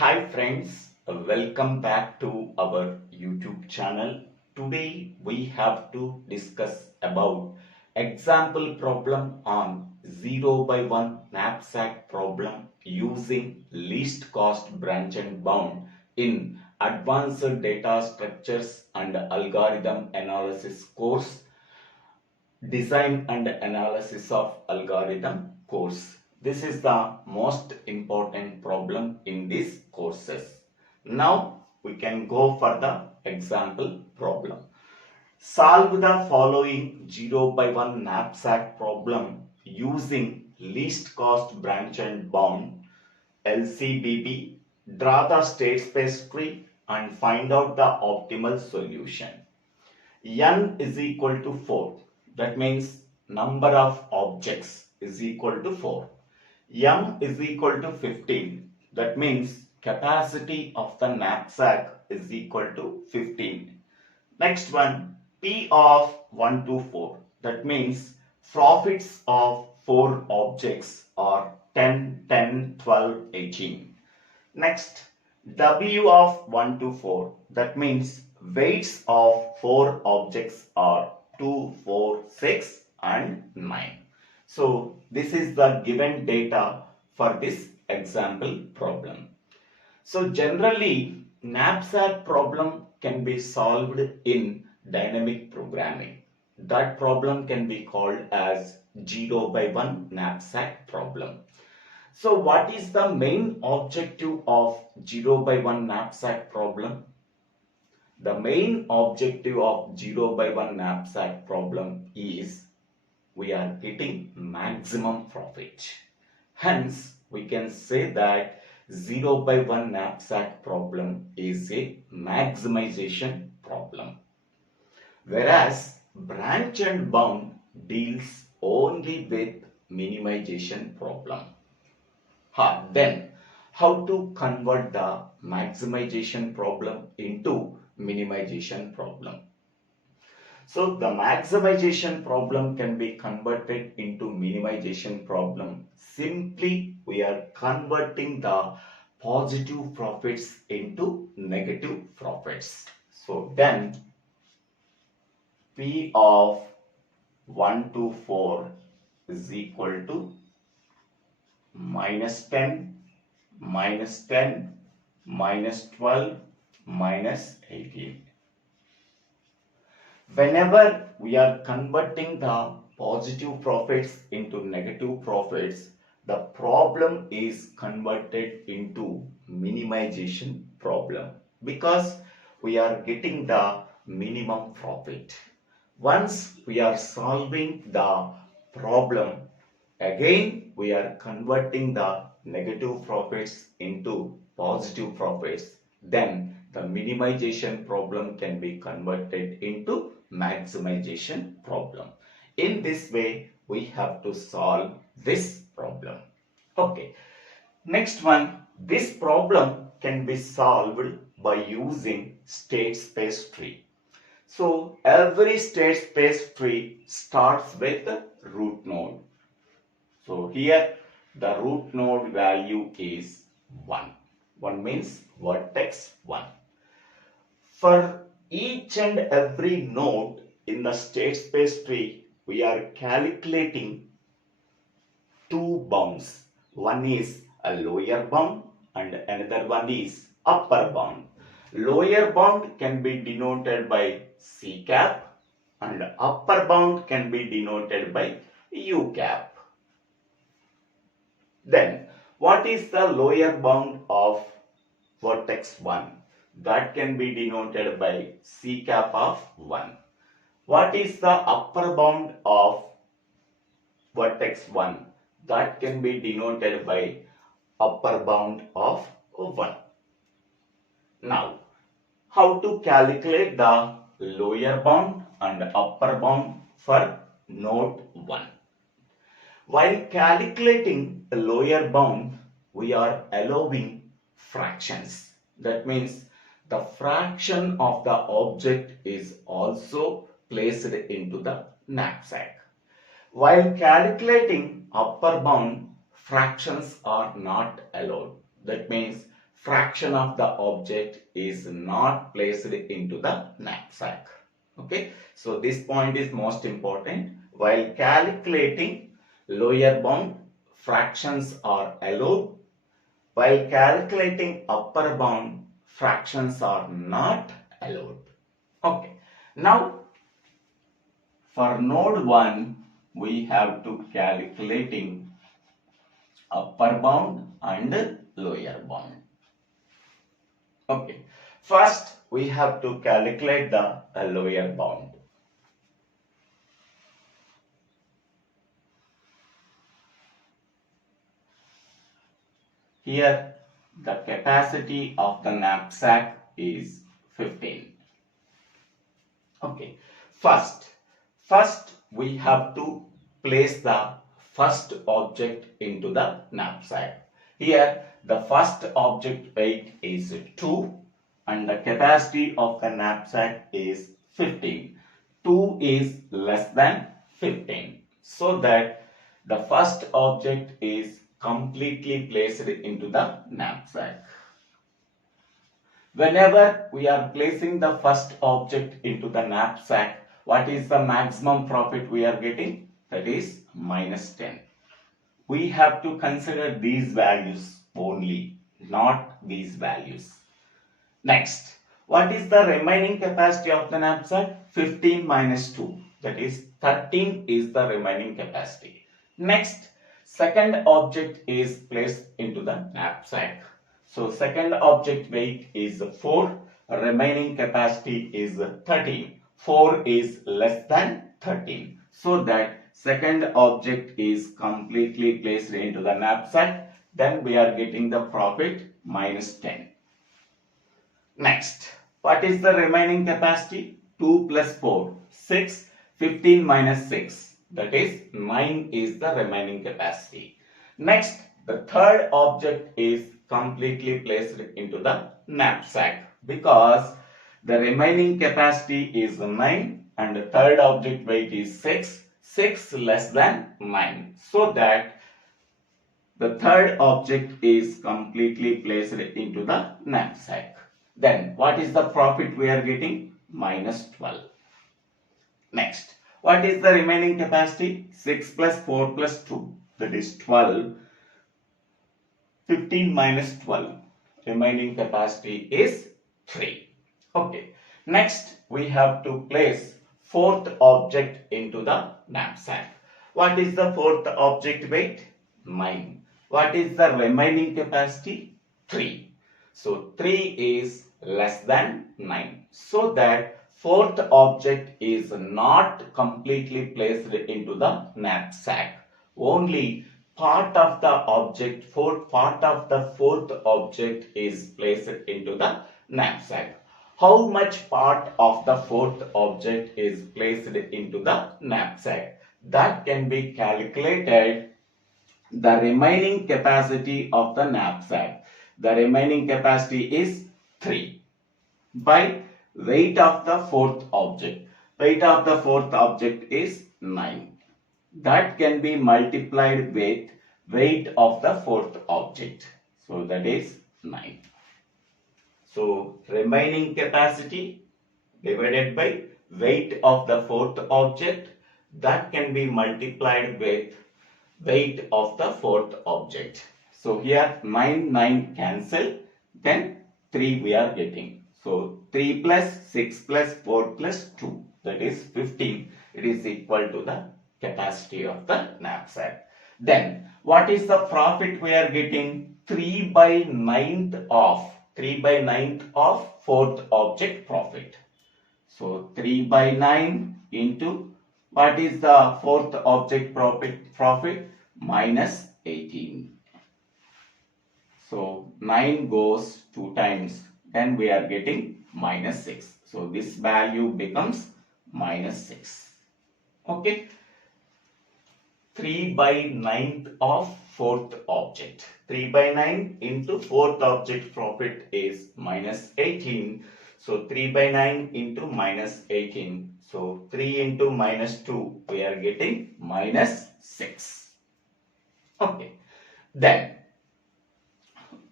Hi friends, welcome back to our YouTube channel. Today we have to discuss about example problem on 0 by 1 knapsack problem using least cost branch and bound in advanced data structures and algorithm analysis course, design and analysis of algorithm course. This is the most important problem in these courses. Now we can go for the example problem. Solve the following 0 by 1 knapsack problem using least cost branch and bound LCBB. Draw the state space tree and find out the optimal solution. N is equal to 4. That means number of objects is equal to 4. M is equal to 15. That means capacity of the knapsack is equal to 15. Next one, P of 1 to 4. That means profits of 4 objects are 10, 10, 12, 18. Next, W of 1 to 4. That means weights of 4 objects are 2, 4, 6 and 9. So this is the given data for this example problem. So generally knapsack problem can be solved in dynamic programming. That problem can be called as 0 by 1 knapsack problem. So what is the main objective of 0 by 1 knapsack problem? The main objective of 0 by 1 knapsack problem is we are getting maximum profit. Hence, we can say that 0 by 1 knapsack problem is a maximization problem. Whereas branch and bound deals only with minimization problem. Then, how to convert the maximization problem into minimization problem? So the maximization problem can be converted into minimization problem. Simply we are converting the positive profits into negative profits. So then P of 1 to 4 is equal to minus 10, minus 10, minus 12, minus 18. Whenever we are converting the positive profits into negative profits, the problem is converted into minimization problem because we are getting the minimum profit. Once we are solving the problem, again we are converting the negative profits into positive profits. Then the minimization problem can be converted into maximization problem. In this way, we have to solve this problem. Okay. Next one, this problem can be solved by using state space tree. So every state space tree starts with the root node. So here the root node value is 1. 1 means vertex 1. For each and every node in the state space tree, we are calculating two bounds. One is a lower bound and another one is upper bound. Lower bound can be denoted by C cap and upper bound can be denoted by U cap. Then, what is the lower bound of vertex 1? That can be denoted by C cap of 1. What is the upper bound of vertex 1? That can be denoted by upper bound of 1. Now, how to calculate the lower bound and upper bound for node 1? While calculating the lower bound, we are allowing fractions. That means the fraction of the object is also placed into the knapsack. While calculating upper bound, fractions are not allowed. That means fraction of the object is not placed into the knapsack. Okay, so this point is most important. While calculating lower bound, fractions are allowed. While calculating upper bound, fractions are not allowed. Okay, now for node 1, we have to calculating upper bound and lower bound. Okay, first we have to calculate the lower bound. Here the capacity of the knapsack is 15. Okay, first we have to place the first object into the knapsack. Here the first object weight is 2 and the capacity of the knapsack is 15. 2 is less than 15, so that the first object is completely placed into the knapsack. Whenever we are placing the first object into the knapsack, what is the maximum profit we are getting? That is minus 10. We have to consider these values only, not these values. Next, what is the remaining capacity of the knapsack? 15 minus 2, that is 13 is the remaining capacity. Next, second object is placed into the knapsack. So second object weight is 4, remaining capacity is 13. 4 is less than 13. So that second object is completely placed into the knapsack. Then we are getting the profit minus 10. Next, what is the remaining capacity? 2 plus 4, 6. 15 minus 6, that is 9 is the remaining capacity. Next, the third object is completely placed into the knapsack because the remaining capacity is 9 and the third object weight is 6. 6 less than 9, so that the third object is completely placed into the knapsack. Then what is the profit we are getting? Minus 12. Next, what is the remaining capacity? 6 plus 4 plus 2, that is 12. 15 minus 12, remaining capacity is 3. Okay, next we have to place fourth object into the knapsack. What is the fourth object weight? 9. What is the remaining capacity? 3. So 3 is less than 9, so that fourth object is not completely placed into the knapsack. Only part of the object, part of the fourth object is placed into the knapsack. How much part of the fourth object is placed into the knapsack? That can be calculated. The remaining capacity of the knapsack. The remaining capacity is 3 by weight of the fourth object. Weight of the fourth object is 9. That can be multiplied with weight of the fourth object. So that is 9. So remaining capacity divided by weight of the fourth object, that can be multiplied with weight of the fourth object. So here 9 cancel, then 3 we are getting. So 3 plus 6 plus 4 plus 2, that is 15. It is equal to the capacity of the knapsack. Then what is the profit we are getting? 3 by 9th of fourth object profit. So 3 by 9 into what is the fourth object profit? Minus 18. So 9 goes 2 times, then we are getting minus 6. So this value becomes minus 6. Okay. 3 by 9th of fourth object. 3 by 9 into fourth object profit is minus 18. So 3 by 9 into minus 18. So 3 into minus 2, we are getting minus 6. Okay. Then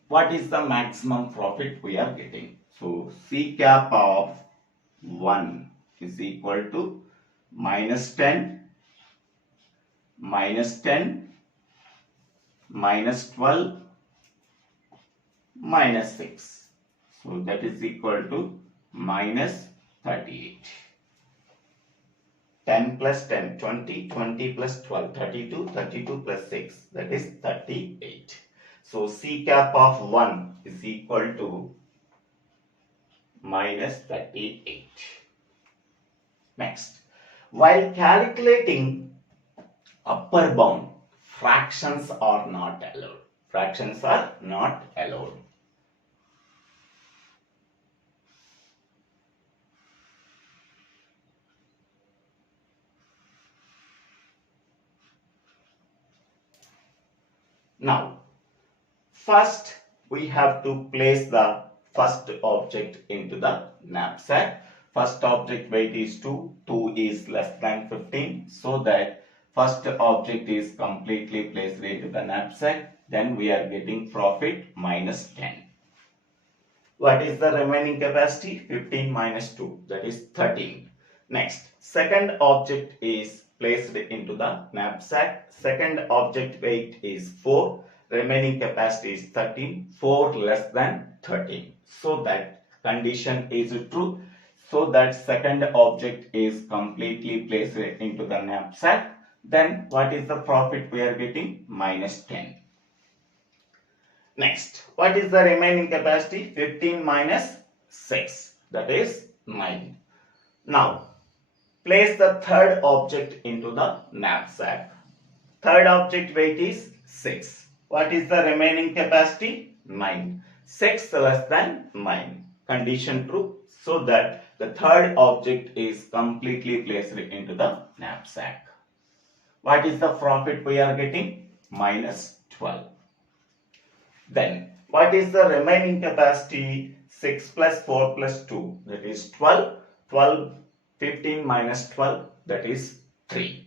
what is the maximum profit we are getting? So C cap of 1 is equal to minus 10, minus 10, minus 12, minus 6. So that is equal to minus 38. 10 plus 10, 20, 20 plus 12, 32, 32 plus 6, that is 38. So C cap of 1 is equal to minus 38. Next, while calculating upper bound, fractions are not allowed. Fractions are not allowed. Now, first we have to place the first object into the knapsack. First object weight is 2. 2 is less than 15. So that first object is completely placed into the knapsack. Then we are getting profit minus 10. What is the remaining capacity? 15 minus 2, that is 13. Next, second object is placed into the knapsack. Second object weight is 4. Remaining capacity is 13. 4 less than 13. So that condition is true. So that second object is completely placed into the knapsack. Then what is the profit we are getting? Minus 10. Next, what is the remaining capacity? 15 minus 6, that is 9. Now, place the third object into the knapsack. Third object weight is 6. What is the remaining capacity? 9. 6 less than 9. Condition true. So that the third object is completely placed into the knapsack. What is the profit we are getting? Minus 12. Then, what is the remaining capacity? 6 plus 4 plus 2, that is 12. 12, 15 minus 12, that is 3.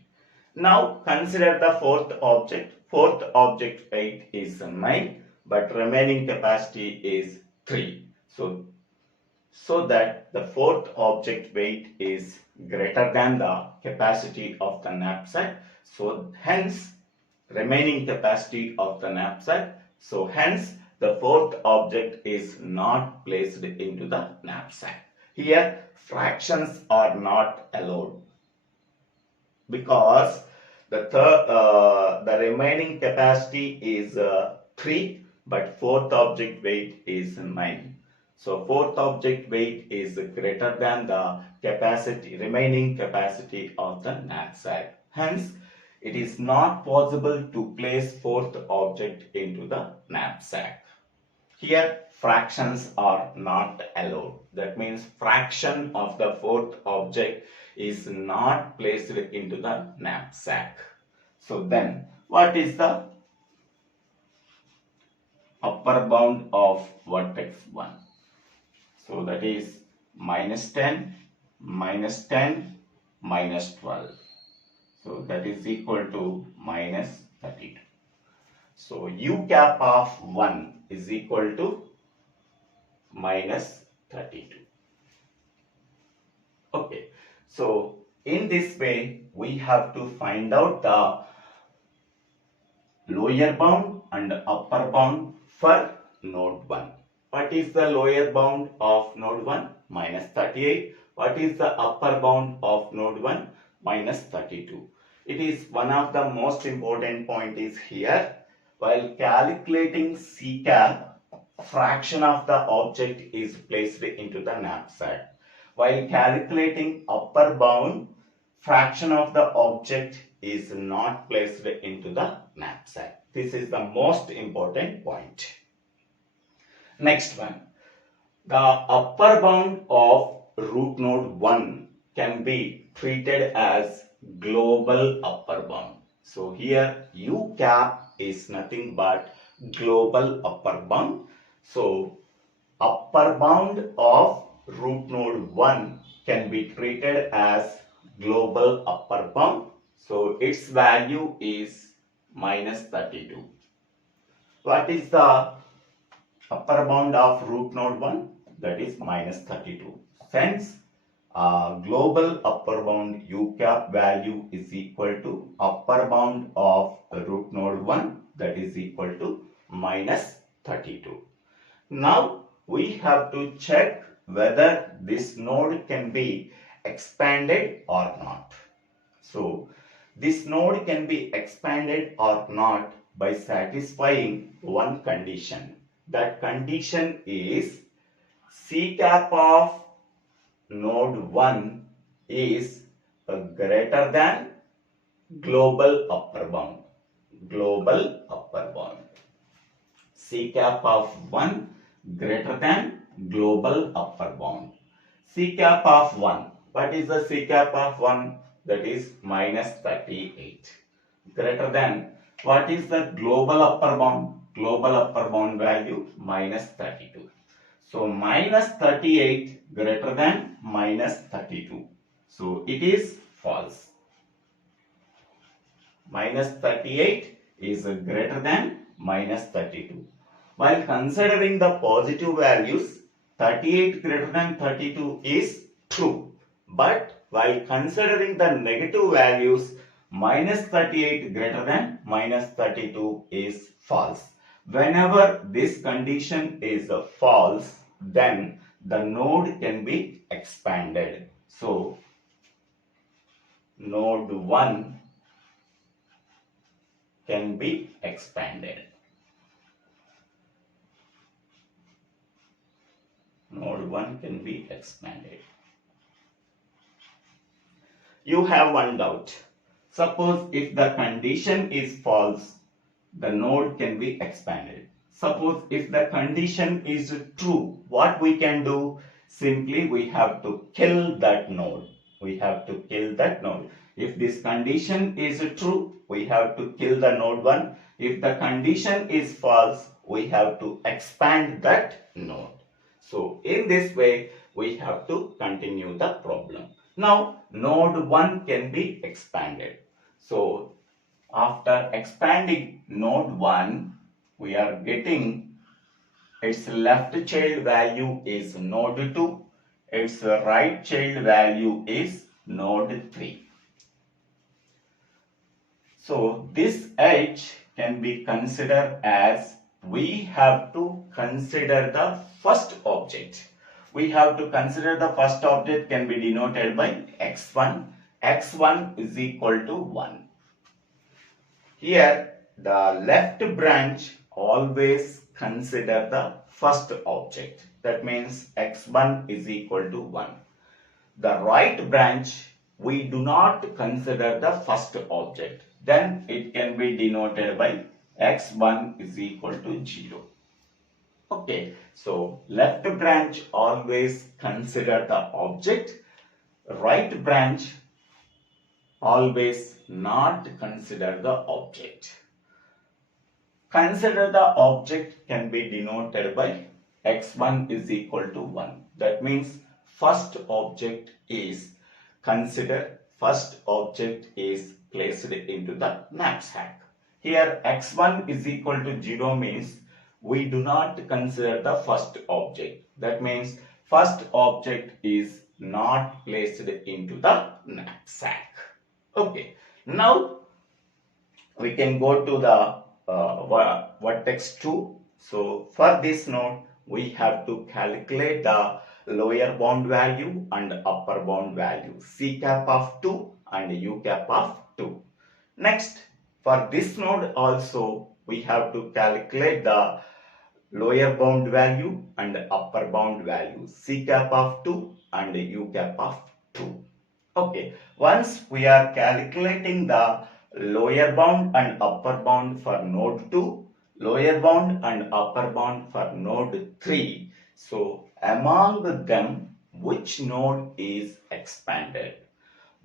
Now, consider the fourth object. Fourth object weight is 9, but remaining capacity is 3. So that the fourth object weight is greater than the capacity of the knapsack. So, hence, remaining capacity of the knapsack. So hence the fourth object is not placed into the knapsack. Here fractions are not allowed because the remaining capacity is 3, but fourth object weight is 9. So fourth object weight is greater than the remaining capacity of the knapsack. Hence, it is not possible to place fourth object into the knapsack. Here, fractions are not allowed. That means fraction of the fourth object is not placed into the knapsack. So then, what is the upper bound of vertex 1? So that is minus 10, minus 10, minus 12. So that is equal to minus 32. So U cap of 1 is equal to minus 32. Okay. So in this way, we have to find out the lower bound and upper bound for node 1. What is the lower bound of node 1? Minus 38. What is the upper bound of node 1? Minus 32. It is one of the most important point is here. While calculating C cap, fraction of the object is placed into the knapsack. While calculating upper bound, fraction of the object is not placed into the knapsack. This is the most important point. Next one. The upper bound of root node 1 can be treated as global upper bound. So here U cap is nothing but global upper bound. So upper bound of root node 1 can be treated as global upper bound. So its value is minus 32. What is the upper bound of root node 1, that is minus 32. Since global upper bound u cap value is equal to upper bound of root node 1, that is equal to minus 32. Now we have to check whether this node can be expanded or not. So this node can be expanded or not by satisfying one condition. That condition is C cap of node 1 is greater than global upper bound. Global upper bound. C cap of 1 greater than global upper bound. C cap of 1. What is the C cap of 1? That is minus 38. Greater than, what is the global upper bound? Global upper bound value minus 32. So minus 38 greater than minus 32. So it is false. Minus 38 is greater than minus 32. While considering the positive values, 38 greater than 32 is true. But while considering the negative values, minus 38 greater than minus 32 is false. Whenever this condition is false, then the node can be expanded. So, node 1 can be expanded. Node 1 can be expanded. You have one doubt. Suppose if the condition is false, the node can be expanded. Suppose if the condition is true, what we can do? Simply we have to kill that node. We have to kill that node. If this condition is true, we have to kill the node 1. If the condition is false, we have to expand that node. So in this way, we have to continue the problem. Now, node 1 can be expanded. So, after expanding node 1, we are getting its left child value is node 2, its right child value is node 3. So, this H can be considered as we have to consider the first object. We have to consider the first object can be denoted by x1. x1 is equal to 1. Here, the left branch always consider the first object. That means x1 is equal to 1. The right branch, we do not consider the first object. Then it can be denoted by x1 is equal to 0. Okay, so left branch always consider the object, right branch always not consider the object. Consider the object can be denoted by x1 is equal to 1. That means first object is considered, first object is placed into the knapsack. Here x1 is equal to 0 means we do not consider the first object. That means first object is not placed into the knapsack. Okay, now we can go to the vertex 2. So for this node, we have to calculate the lower bound value and upper bound value, C cap of 2 and U cap of 2. Next, for this node also, we have to calculate the lower bound value and upper bound value, C cap of 2 and U cap of 2. Okay, once we are calculating the lower bound and upper bound for node 2, lower bound and upper bound for node 3, so among them, which node is expanded?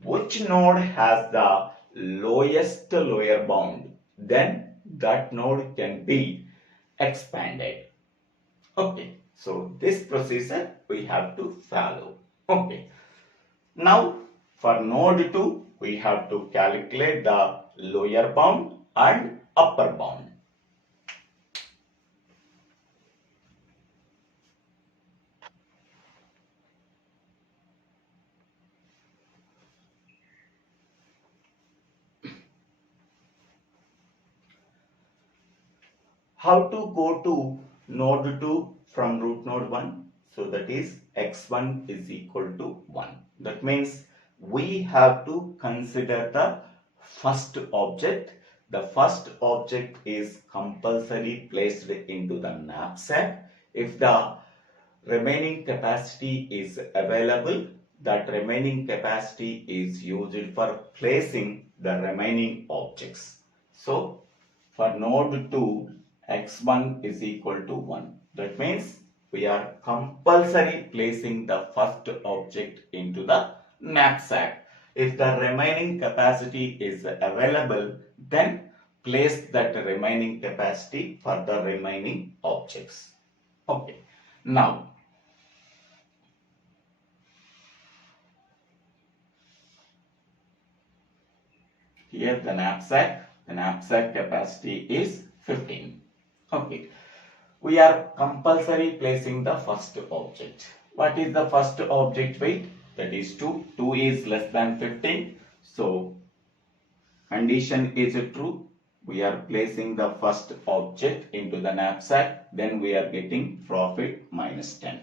Which node has the lowest lower bound? Then that node can be expanded. Okay, so this procedure we have to follow. Okay, now for node 2, we have to calculate the lower bound and upper bound. How to go to node 2 from root node 1? So that is x1 is equal to 1. That means we have to consider the first object. The first object is compulsory placed into the knapsack. If the remaining capacity is available, that remaining capacity is used for placing the remaining objects. So for node 2, x1 is equal to 1. That means we are compulsory placing the first object into the knapsack. If the remaining capacity is available, then place that remaining capacity for the remaining objects. Okay. Now, here the knapsack capacity is 15. Okay. We are compulsory placing the first object. What is the first object weight? That is 2. 2 is less than 15. So, condition is true. We are placing the first object into the knapsack. Then we are getting profit minus 10.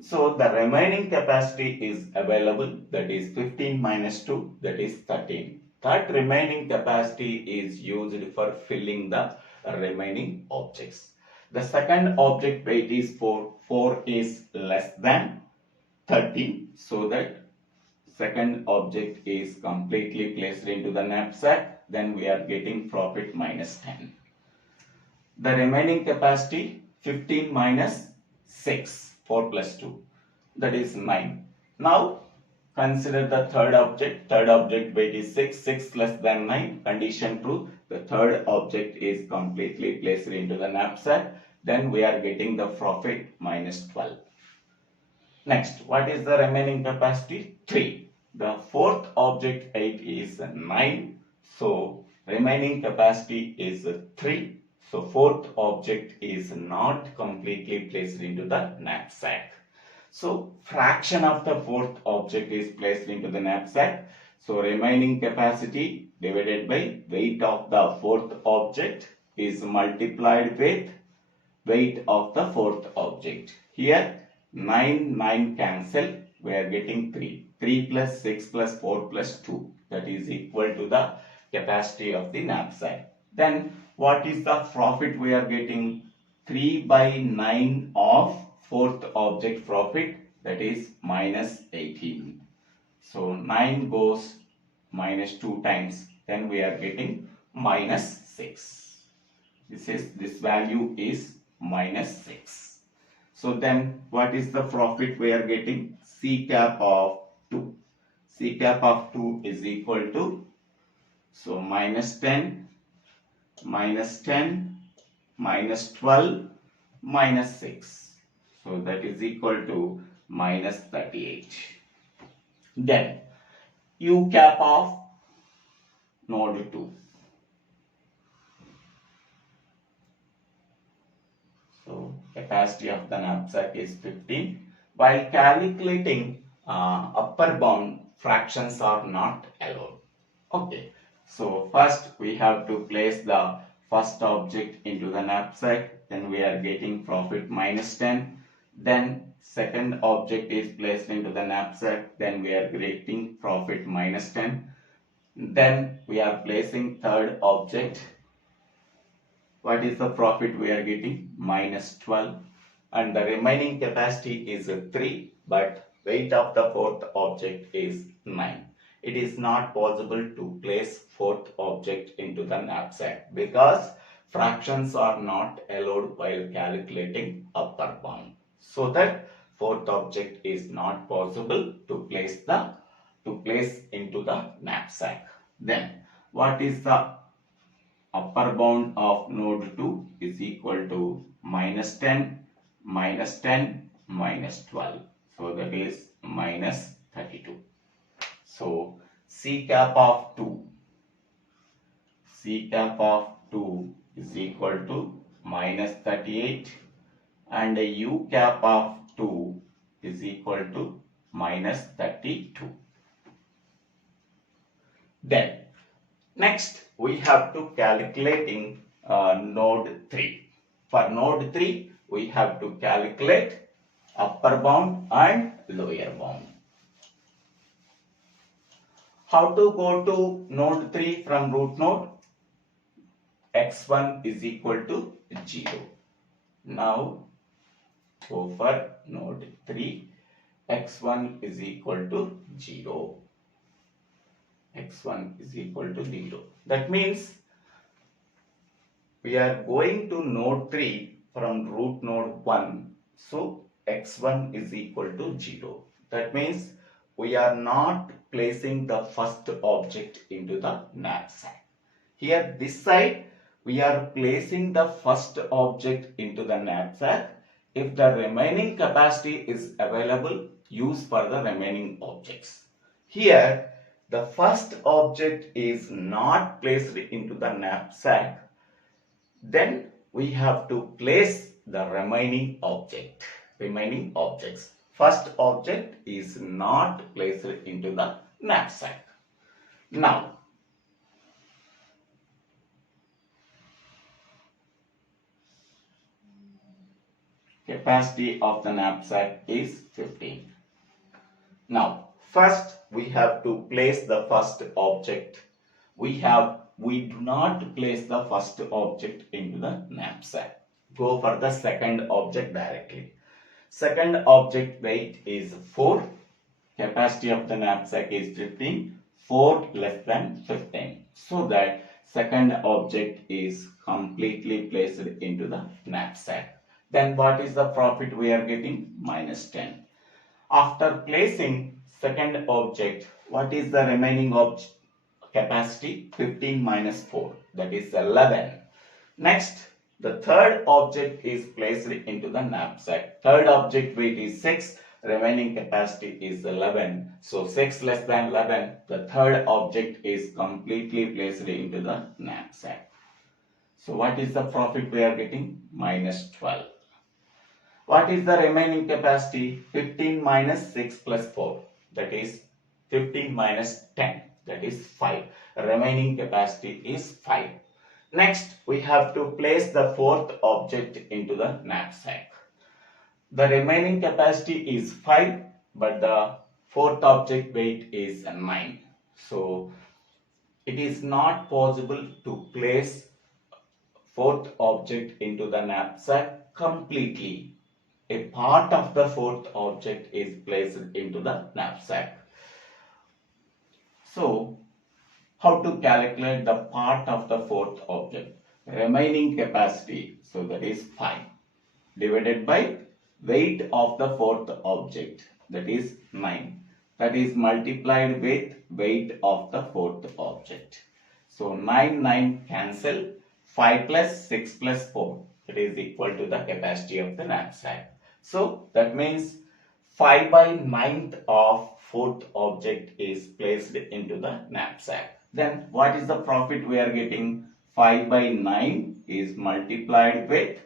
So, the remaining capacity is available. That is 15 minus 2. That is 13. That remaining capacity is used for filling the remaining objects. The second object weight is 4. 4 is less than 13. So that second object is completely placed into the knapsack. Then we are getting profit minus 10. The remaining capacity 15 minus 6. 4 plus 2. That is 9. Now consider the third object. Third object weight is 6. 6 less than 9. Condition true. The third object is completely placed into the knapsack. Then we are getting the profit minus 12. Next, what is the remaining capacity? 3. The fourth object weight is 9. So remaining capacity is 3. So fourth object is not completely placed into the knapsack. So fraction of the fourth object is placed into the knapsack. So remaining capacity divided by weight of the fourth object is multiplied with weight of the fourth object. Here 9 cancel. We are getting 3. 3 plus 6 plus 4 plus 2. That is equal to the capacity of the knapsack. Then what is the profit we are getting? 3 by 9 of fourth object profit, that is minus 18. So 9 goes minus 2 times, then we are getting minus 6. This value is minus 6. So then what is the profit we are getting? C cap of 2. C cap of 2 is equal to, so minus 10, minus 10, minus 12, minus 6. So that is equal to minus 38. Then U cap of node 2. So capacity of the knapsack is 15. While calculating upper bound, fractions are not allowed. Okay. So first we have to place the first object into the knapsack. Then we are getting profit minus 10. Then second object is placed into the knapsack. Then we are getting profit minus 10. Then we are placing third object. What is the profit we are getting? Minus 12. And the remaining capacity is 3. But weight of the fourth object is 9. It is not possible to place fourth object into the knapsack because fractions are not allowed while calculating upper bound. So that fourth object is not possible to place into the knapsack. Then what is the upper bound of node 2 is equal to minus 10, minus 10, minus 12. So that is minus 32. So C cap of 2. C cap of 2 is equal to minus 38 and U cap of 2 is equal to minus 32. Then next we have to calculating node 3. For node 3, we have to calculate upper bound and lower bound. How to go to node 3 from root node? X1 is equal to 0. Now go for node 3. X1 is equal to 0. X1 is equal to 0. That means we are going to node 3 from root node 1. So X1 is equal to 0. That means we are not placing the first object into the knapsack. Here this side we are placing the first object into the knapsack. If the remaining capacity is available, use for the remaining objects. Here the first object is not placed into the knapsack. Then we have to place the remaining objects. First object is not placed into the knapsack. Now, capacity of the knapsack is 15. Now, first we have to place the first object. We do not place the first object into the knapsack. Go for the second object directly. Second object weight is 4. Capacity of the knapsack is 15. 4 less than 15. So that second object is completely placed into the knapsack. Then what is the profit we are getting? Minus 10. After placing second object, what is the remaining object capacity? 15 minus 4, that is 11. Next, the third object is placed into the knapsack. Third object weight is 6, remaining capacity is 11. So 6 less than 11, the third object is completely placed into the knapsack. So what is the profit we are getting? Minus 12. What is the remaining capacity? 15 minus 6 plus 4, that is 15 minus 10, that is 5. Remaining capacity is 5. Next, we have to place the fourth object into the knapsack. The remaining capacity is 5, but the fourth object weight is 9. So, it is not possible to place fourth object into the knapsack completely. A part of the fourth object is placed into the knapsack. So, how to calculate the part of the fourth object? Remaining capacity, so that is 5, divided by weight of the fourth object, that is 9. That is multiplied with weight of the fourth object. So 9 cancel, 5 plus 6 plus 4, it is equal to the capacity of the knapsack. So that means 5 by 9th of fourth object is placed into the knapsack. Then what is the profit we are getting? 5 by 9 is multiplied with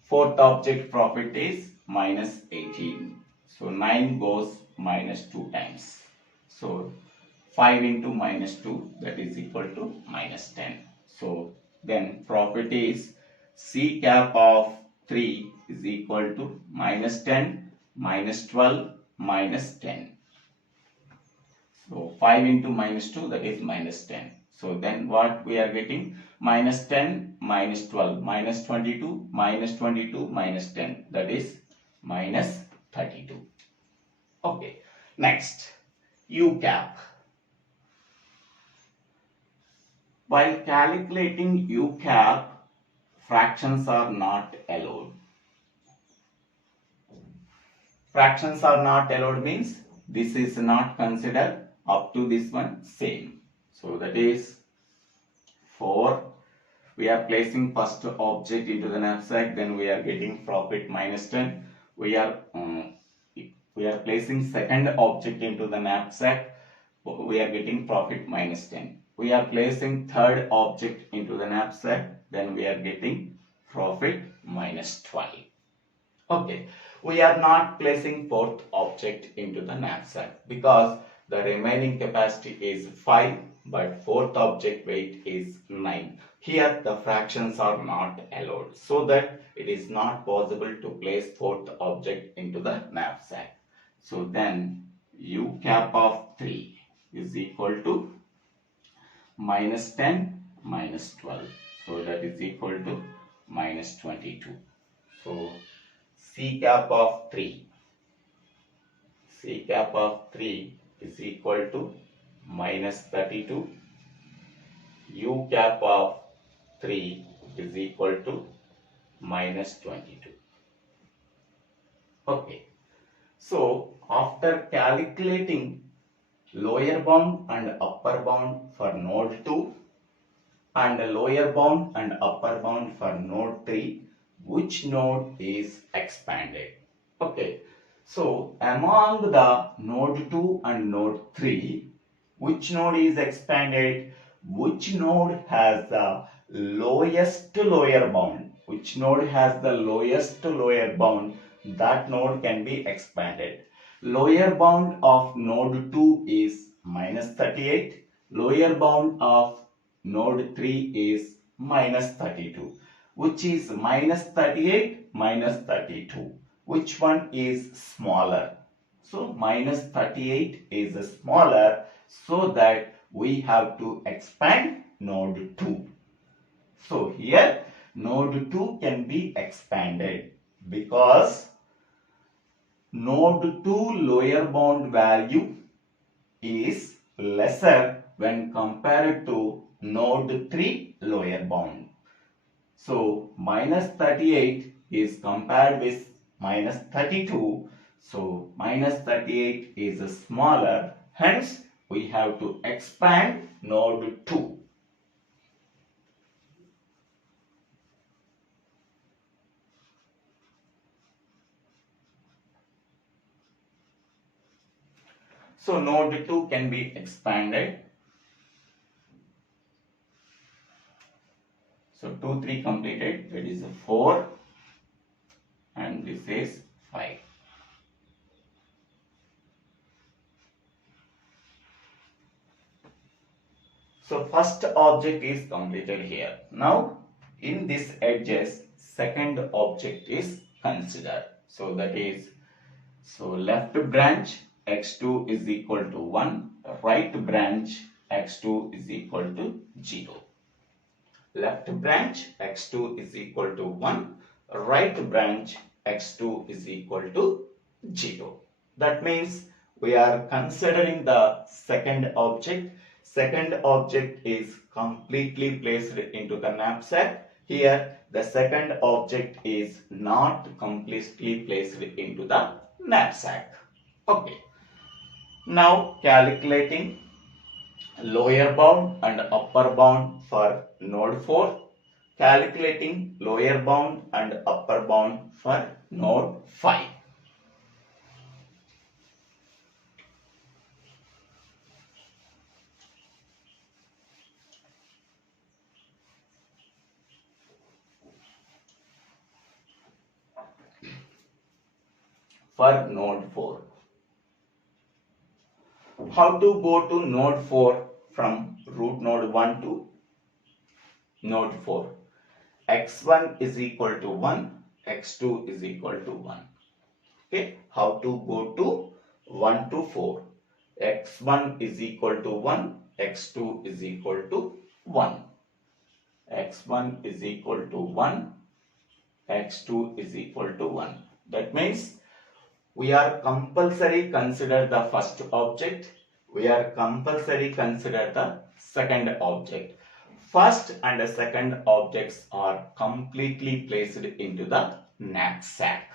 fourth object profit is minus 18. So 9 goes minus 2 times. So 5 into minus 2, that is equal to minus 10. So then profit is C cap of 3 is equal to minus 10, minus 12, minus 10. So 5 into minus 2, that is minus 10. So then what we are getting? Minus 10, minus 12, minus 22, minus 22, minus 10. That is minus 32. Okay. Next, U cap. While calculating U cap, fractions are not allowed. Fractions are not allowed means this is not considered up to this one same. So that is 4. We are placing first object into the knapsack, then we are getting profit minus 10. We are placing second object into the knapsack, we are getting profit minus 10. We are placing third object into the knapsack, then we are getting profit minus 12. Okay, we are not placing fourth object into the knapsack because the remaining capacity is 5, but fourth object weight is 9. Here the fractions are not allowed, so that it is not possible to place fourth object into the knapsack. So then u cap of 3 is equal to minus 10 minus 12. So that is equal to minus 22. So C cap of 3 is equal to minus 32. U cap of 3 is equal to minus 22. Okay. So after calculating lower bound and upper bound for node 2 and lower bound and upper bound for node 3, which node is expanded? Okay. So among the node 2 and node 3, which node is expanded? Which node has the lowest lower bound? Which node has the lowest lower bound? That node can be expanded. Lower bound of node 2 is minus 38. Lower bound of node 3 is minus 32. Which is minus 38 minus 32? Which one is smaller? So minus 38 is smaller, so that we have to expand node 2. So here node 2 can be expanded because node 2 lower bound value is lesser when compared to node 3 lower bound. So minus 38 is compared with minus 32. So minus 38 is smaller. Hence we have to expand node 2. So node 2 can be expanded. So 2, 3 completed. That is 4 and this is 5. So first object is completed here. Now in this edges, second object is considered. So that is, so left branch x2 is equal to 1, right branch x2 is equal to 0. Left branch x2 is equal to 1, right branch x2 is equal to 0. That means we are considering the second object. Second object is completely placed into the knapsack. Here the second object is not completely placed into the knapsack. Okay. Now calculating lower bound and upper bound for node 4. Calculating lower bound and upper bound for node 5. For node 4. How to go to node 4 from root node 1 to node 4? X1 is equal to 1, x2 is equal to 1. Okay, how to go to 1 to 4? X1 is equal to 1, x2 is equal to 1. X1 is equal to 1, x2 is equal to 1. That means we are compulsory consider the first object. We are compulsory consider the second object. First and second objects are completely placed into the knapsack.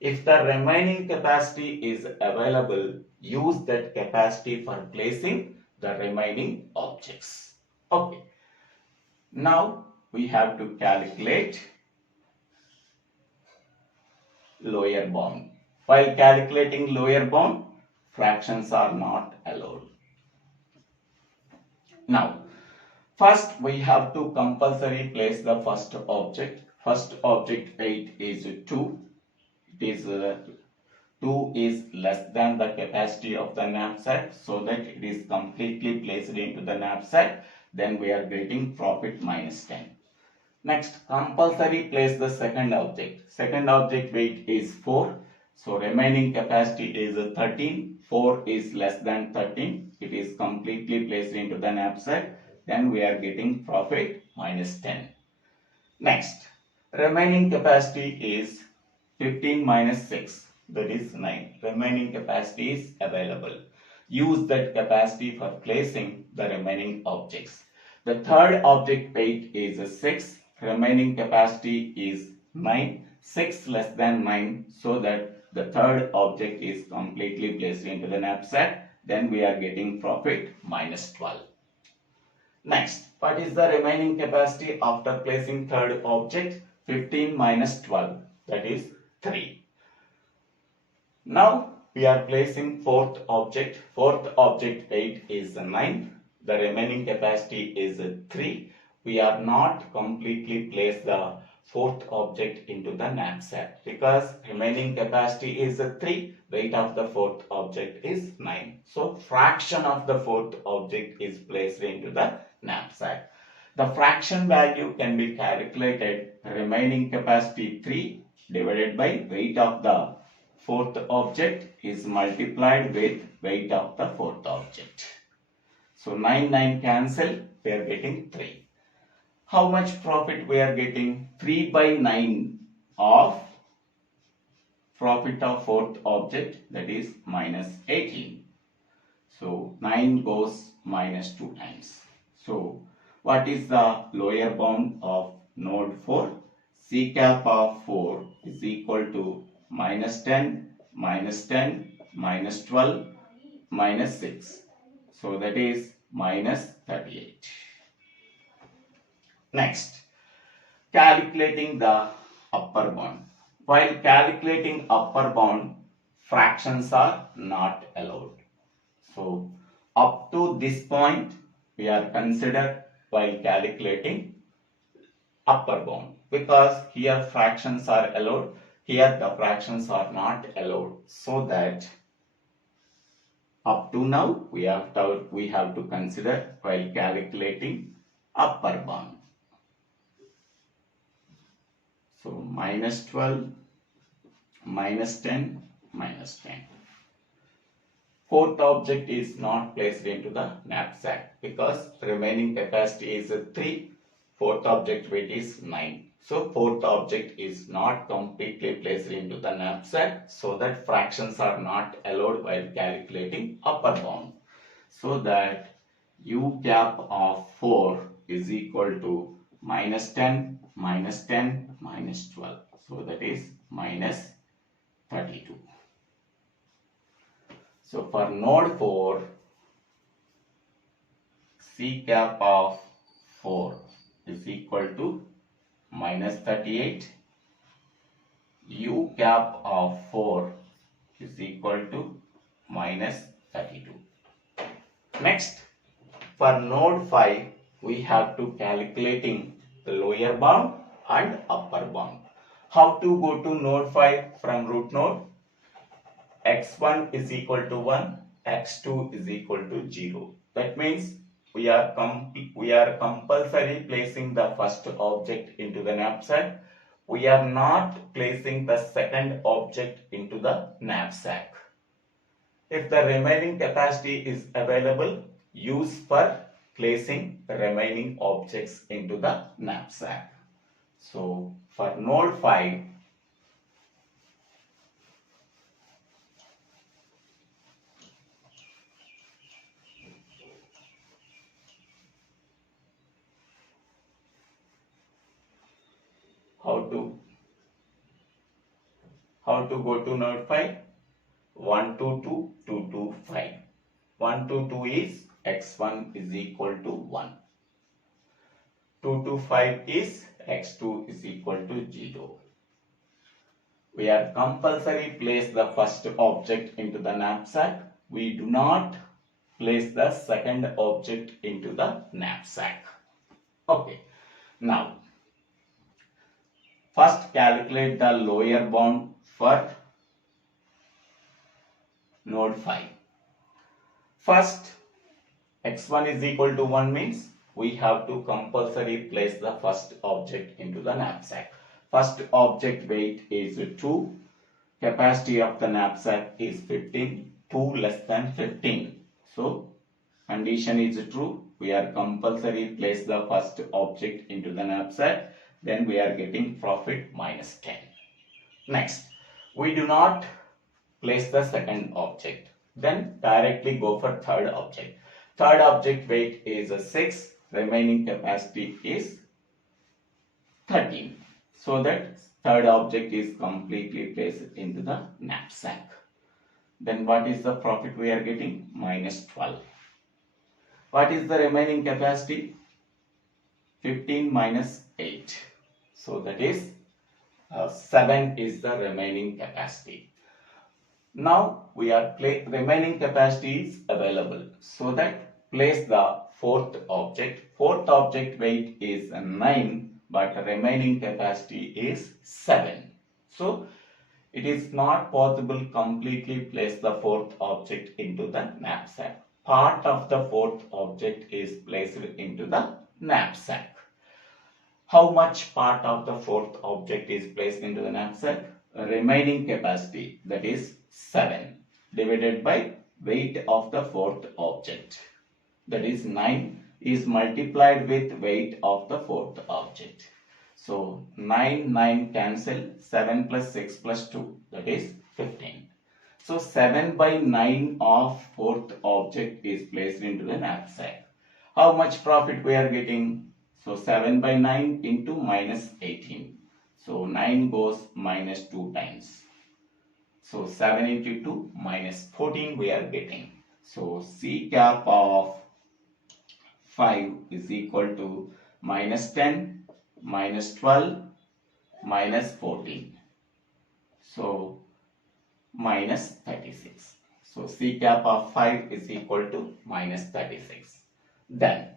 If the remaining capacity is available, use that capacity for placing the remaining objects. Okay. Now we have to calculate lower bound. While calculating lower bound, fractions are not allowed. Now, first we have to compulsory place the first object. First object 8 is 2. It is 2 is less than the capacity of the knapsack, so that it is completely placed into the knapsack. then we are getting profit minus 10. Next, compulsory place the second object. Second object weight is 4. So remaining capacity is 13. 4 is less than 13. It is completely placed into the knapsack. Then we are getting profit minus 10. Next, remaining capacity is 15 minus 6. That is 9. Remaining capacity is available. Use that capacity for placing the remaining objects. The third object weight is 6. Remaining capacity is 9. 6 less than 9, so that the third object is completely placed into the knapsack. Then we are getting profit minus 12. Next, what is the remaining capacity after placing third object? 15 minus 12, that is 3. Now we are placing fourth object. Fourth object weight is 9. The remaining capacity is 3. We are not completely placed the fourth object into the knapsack because remaining capacity is 3. Weight of the fourth object is 9. So fraction of the fourth object is placed into the knapsack. The fraction value can be calculated. Remaining capacity 3 divided by weight of the fourth object is multiplied with weight of the fourth object. So 9 cancel, we are getting 3. How much profit we are getting? 3 by 9 of profit of fourth object, that is minus 18. So 9 goes minus 2 times. So what is the lower bound of node 4? C cap of 4 is equal to minus 10, minus 10, minus 12, minus 6. So that is minus 38. Next, calculating the upper bound. While calculating upper bound, fractions are not allowed. So up to this point, we are considered while calculating upper bound, because here fractions are allowed, here the fractions are not allowed, so that up to now we have to consider while calculating upper bound. So minus 12, minus 10, minus 10. Fourth object is not placed into the knapsack because remaining capacity is 3. Fourth object weight is 9. So fourth object is not completely placed into the knapsack, so that fractions are not allowed while calculating upper bound. So that U cap of 4 is equal to minus 10, minus 10, minus 12. So that is minus 32. So for node 4, C cap of 4 is equal to minus 38. U cap of 4 is equal to minus 32. Next, for node 5, we have to calculating the lower bound and upper bound. How to go to node 5 from root node? X1 is equal to 1, X2 is equal to 0. That means we are compulsory placing the first object into the knapsack. We are not placing the second object into the knapsack. If the remaining capacity is available, use for placing the remaining objects into the knapsack. So for node 5, how to go to node 5? 1 to 2, 2 to 5. 1 to 2 is x1 is equal to 1. 2 to 5 is x2 is equal to 0. We are compulsory place the first object into the knapsack. We do not place the second object into the knapsack. Okay. Now, first calculate the lower bound for node 5. First, x1 is equal to 1 means we have to compulsory place the first object into the knapsack. First object weight is 2. Capacity of the knapsack is 15. 2 less than 15. So condition is true. We are compulsory place the first object into the knapsack. Then we are getting profit minus 10. Next, we do not place the second object. Then directly go for third object. Third object weight is 6. Remaining capacity is 13. So that third object is completely placed into the knapsack. Then what is the profit we are getting? Minus 12. What is the remaining capacity? 15 minus 8. So that is 7 is the remaining capacity. Now we are remaining capacity is available. So that place the fourth object. Fourth object weight is 9, but remaining capacity is 7. So it is not possible completely place the fourth object into the knapsack. Part of the fourth object is placed into the knapsack. How much part of the fourth object is placed into the knapsack? Remaining capacity, that is 7, divided by weight of the fourth object, that is 9, is multiplied with weight of the fourth object. So 9 cancel, 7 plus 6 plus 2, that is 15. So 7 by 9 of fourth object is placed into the knapsack. How much profit we are getting? So 7 by 9 into minus 18. So 9 goes minus 2 times. So 7 into 2 minus 14 we are getting. So C cap of 5 is equal to minus 10, minus 12, minus 14. So minus 36. So C cap of 5 is equal to minus 36. Then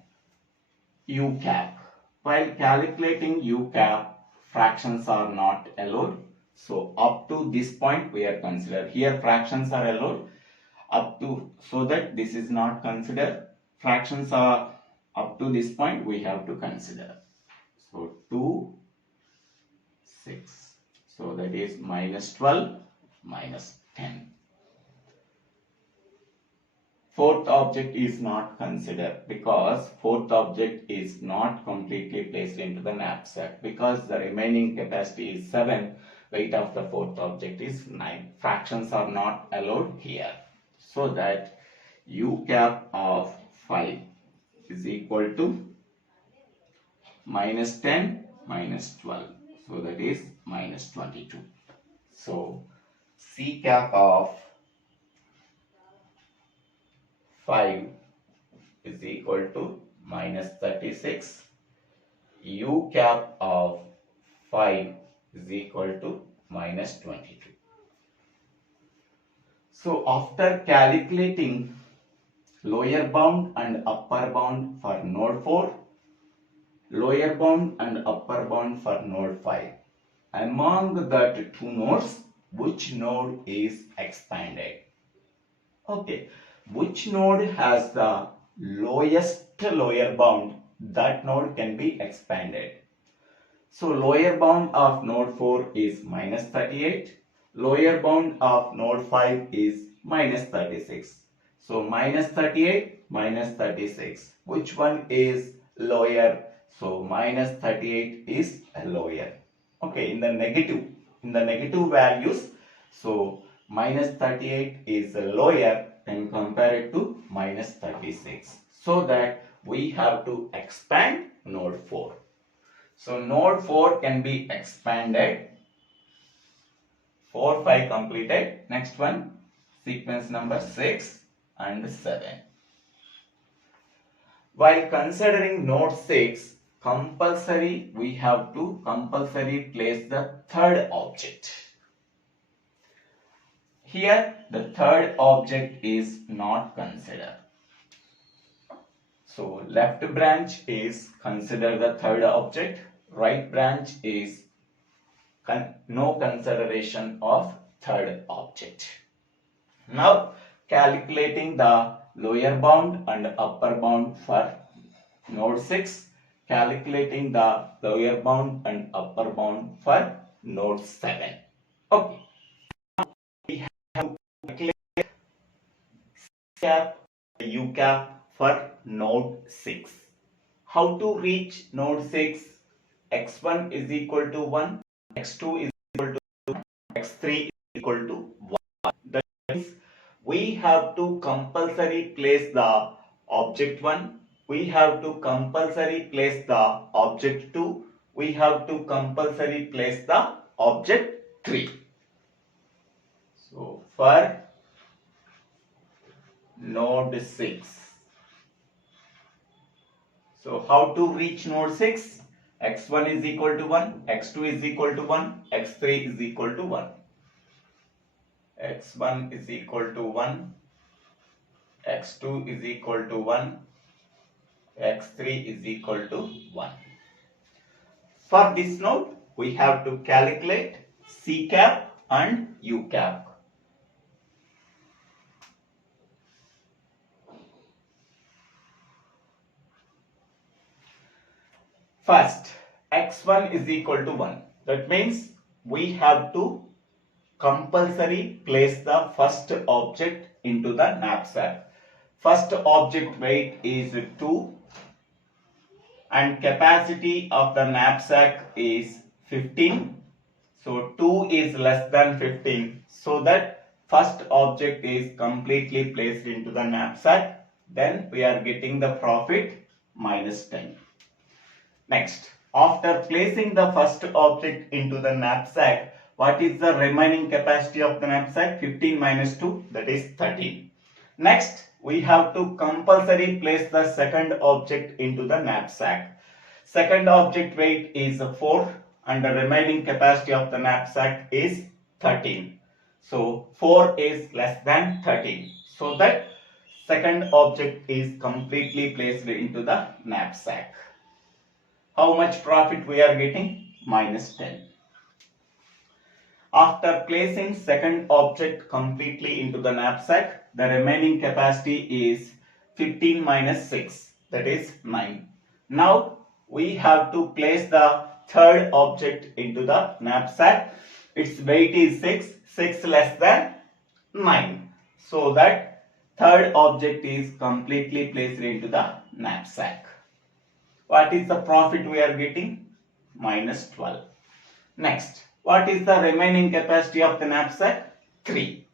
U cap. While calculating U cap, fractions are not allowed. So up to this point we are considered. Here fractions are allowed up to, so that this is not considered. Fractions are up to this point we have to consider. So 2, 6. So that is minus 12, minus 10. Fourth object is not considered because fourth object is not completely placed into the knapsack because the remaining capacity is 7, weight of the fourth object is 9. Fractions are not allowed here. So that U cap of 5 is equal to minus 10, minus 12. So that is minus 22. So C cap of 5 is equal to minus 36. U cap of 5 is equal to minus 22. So after calculating lower bound and upper bound for node 4, lower bound and upper bound for node 5, among the two nodes, which node is expanded? Okay. Which node has the lowest lower bound, that node can be expanded. So lower bound of node 4 is minus 38. Lower bound of node 5 is minus 36. So minus 38, minus 36. Which one is lower? So minus 38 is lower. Okay, in the negative values, so minus 38 is lower and compare it to minus 36. So that we have to expand node 4. So node 4 can be expanded. 4, 5 completed. Next one, sequence number 6 and 7. While considering node 6, we have to compulsory place the third object. Here the third object is not considered. So left branch is consider the third object, right branch is no consideration of third object. Now calculating the lower bound and upper bound for Node 6, calculating the lower bound and upper bound for node 7. Okay. We have to calculate cap, U cap for node 6. How to reach node 6? X1 is equal to 1, X2 is equal to 1, X3 is equal to 1. That means we have to compulsory place the object 1, we have to compulsory place the object 2, we have to compulsory place the object 3. So for node 6. So how to reach node 6? X1 is equal to 1, X2 is equal to 1, X3 is equal to 1. X1 is equal to 1, X2 is equal to 1, X3 is equal to 1. For this node, we have to calculate C cap and U cap. First, X1 is equal to 1. That means we have to compulsory place the first object into the knapsack. First object weight is 2 and capacity of the knapsack is 15. So 2 is less than 15, so that first object is completely placed into the knapsack. Then we are getting the profit minus 10. Next, after placing the first object into the knapsack, what is the remaining capacity of the knapsack? 15 minus 2, that is 13. Next, we have to compulsory place the second object into the knapsack. Second object weight is 4 and the remaining capacity of the knapsack is 13. So 4 is less than 13. So that second object is completely placed into the knapsack. How much profit we are getting? Minus 10. After placing second object completely into the knapsack, the remaining capacity is 15 minus 6, that is 9. Now we have to place the third object into the knapsack. Its weight is 6, 6 less than 9. So that third object is completely placed into the knapsack. What is the profit we are getting? Minus 12. Next, what is the remaining capacity of the knapsack? 3.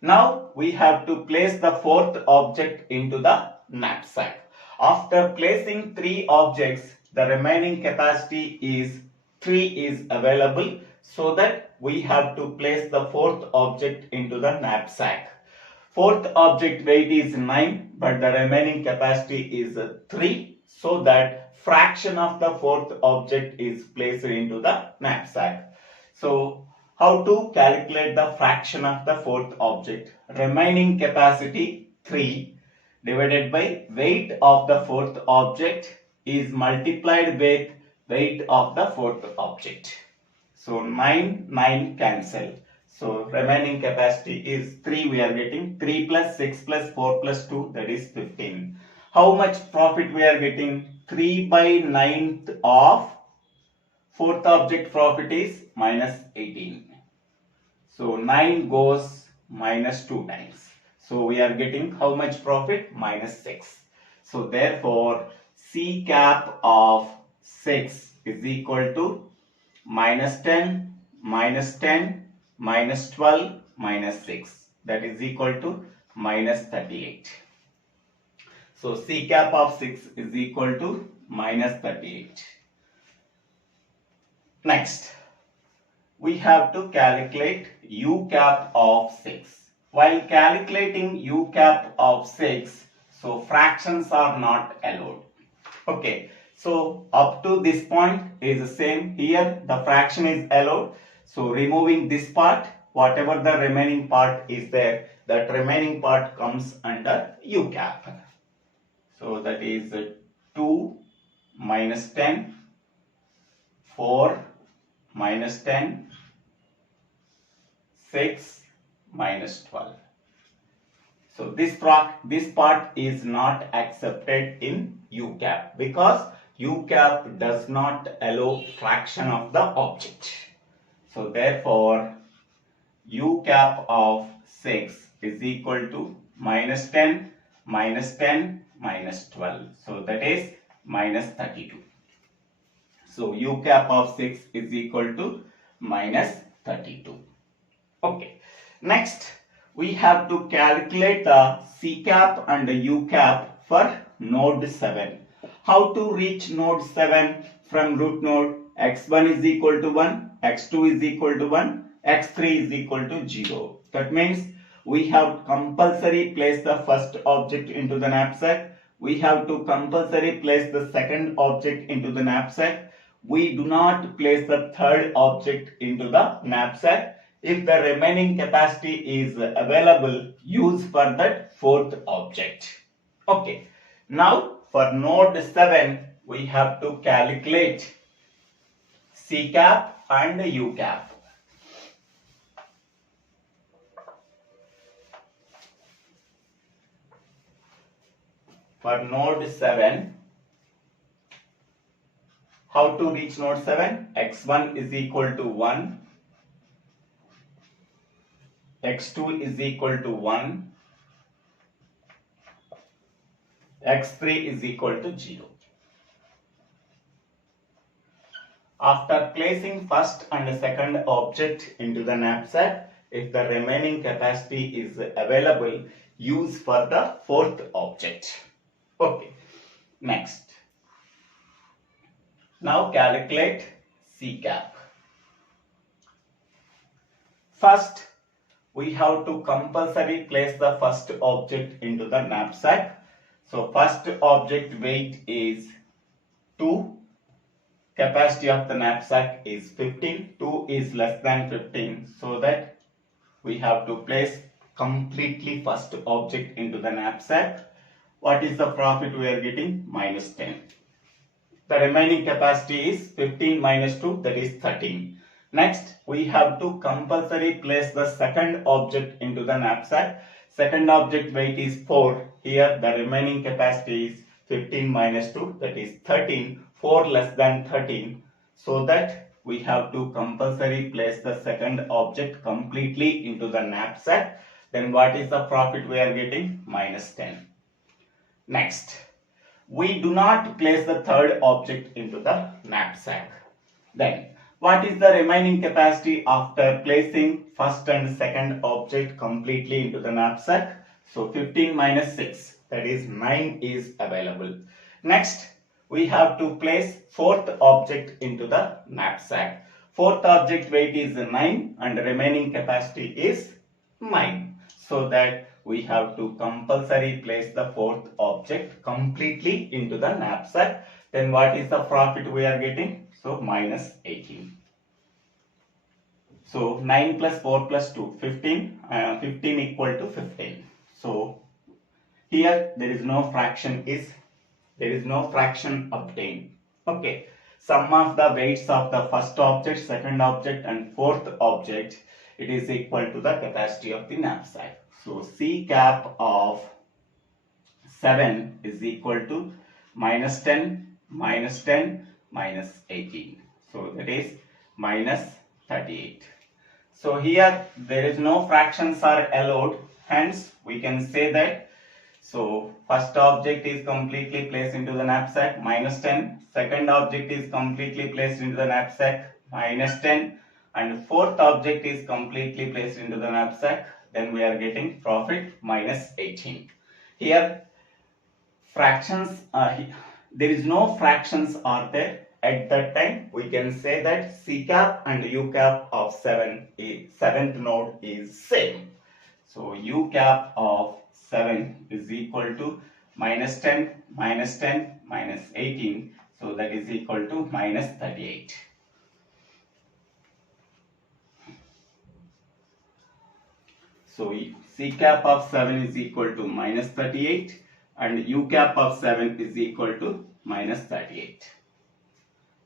Now we have to place the fourth object into the knapsack. After placing 3 objects, the remaining capacity is 3 is available, so that we have to place the fourth object into the knapsack. Fourth object weight is 9, but the remaining capacity is 3. So that fraction of the fourth object is placed into the knapsack. So how to calculate the fraction of the fourth object? Remaining capacity 3 divided by weight of the fourth object is multiplied with weight of the fourth object. So 9 cancel. So remaining capacity is 3, we are getting 3 plus 6 plus 4 plus 2, that is 15. How much profit we are getting? 3 by 9th of fourth object profit is minus 18. So 9 goes minus 2 times. So we are getting how much profit? Minus 6. So therefore C cap of 6 is equal to minus 10, minus 10, minus 12, minus 6. That is equal to minus 38. So C cap of 6 is equal to minus 38. Next, we have to calculate U cap of 6. While calculating U cap of 6, so fractions are not allowed. Okay, so up to this point is the same. Here the fraction is allowed. So removing this part, whatever the remaining part is there, that remaining part comes under U cap. So that is 2 minus 10, 4 minus 10, 6 minus 12. So this part is not accepted in U cap because U cap does not allow fraction of the object. So therefore U cap of 6 is equal to minus 10, minus 10, minus 12. So that is minus 32. So U cap of 6 is equal to minus 32. Okay. Next, we have to calculate the C cap and the U cap for node 7. How to reach node 7 from root node? X1 is equal to 1, X2 is equal to 1, X3 is equal to 0. That means we have compulsory place the first object into the knapsack. We have to compulsory place the second object into the knapsack. We do not place the third object into the knapsack. If the remaining capacity is available, use for that fourth object. Okay. Now for node 7, we have to calculate C cap and U cap. For node 7, how to reach node 7? X1 is equal to 1. X2 is equal to 1. X3 is equal to 0. After placing first and second object into the knapsack, if the remaining capacity is available, use for the fourth object. Okay. Next. Now calculate C cap. First, we have to compulsory place the first object into the knapsack. So first object weight is 2. Capacity of the knapsack is 15. 2 is less than 15. So that we have to place completely first object into the knapsack. What is the profit we are getting? Minus 10. The remaining capacity is 15 minus 2, that is 13. Next, we have to compulsory place the second object into the knapsack. Second object weight is 4. Here the remaining capacity is 15 minus 2, that is 13. 4 less than 13. So that we have to compulsory place the second object completely into the knapsack. Then what is the profit we are getting? Minus 10. Next, we do not place the third object into the knapsack. Then what is the remaining capacity after placing first and second object completely into the knapsack? So 15 minus 6, that is 9 is available. Next, we have to place fourth object into the knapsack. Fourth object weight is 9 and remaining capacity is 9. So that we have to compulsory place the fourth object completely into the knapsack. Then what is the profit we are getting? So minus 18. So 9 plus 4 plus 2, 15. 15 equal to 15. So here there is no fraction obtained. Okay. Sum of the weights of the first object, second object and fourth object, it is equal to the capacity of the knapsack. So C cap of 7 is equal to minus 10, minus 10, minus 18. So that is minus 38. So here there is no fractions are allowed. Hence we can say that, so first object is completely placed into the knapsack, minus 10. Second object is completely placed into the knapsack, minus 10. And fourth object is completely placed into the knapsack. Then we are getting profit minus 18. Here fractions are, there is no fractions are there. At that time we can say that C cap and U cap of 7th node is same. So U cap of 7 is equal to minus 10, minus 10, minus 18. So that is equal to minus 38. So C cap of 7 is equal to minus 38 and U cap of 7 is equal to minus 38.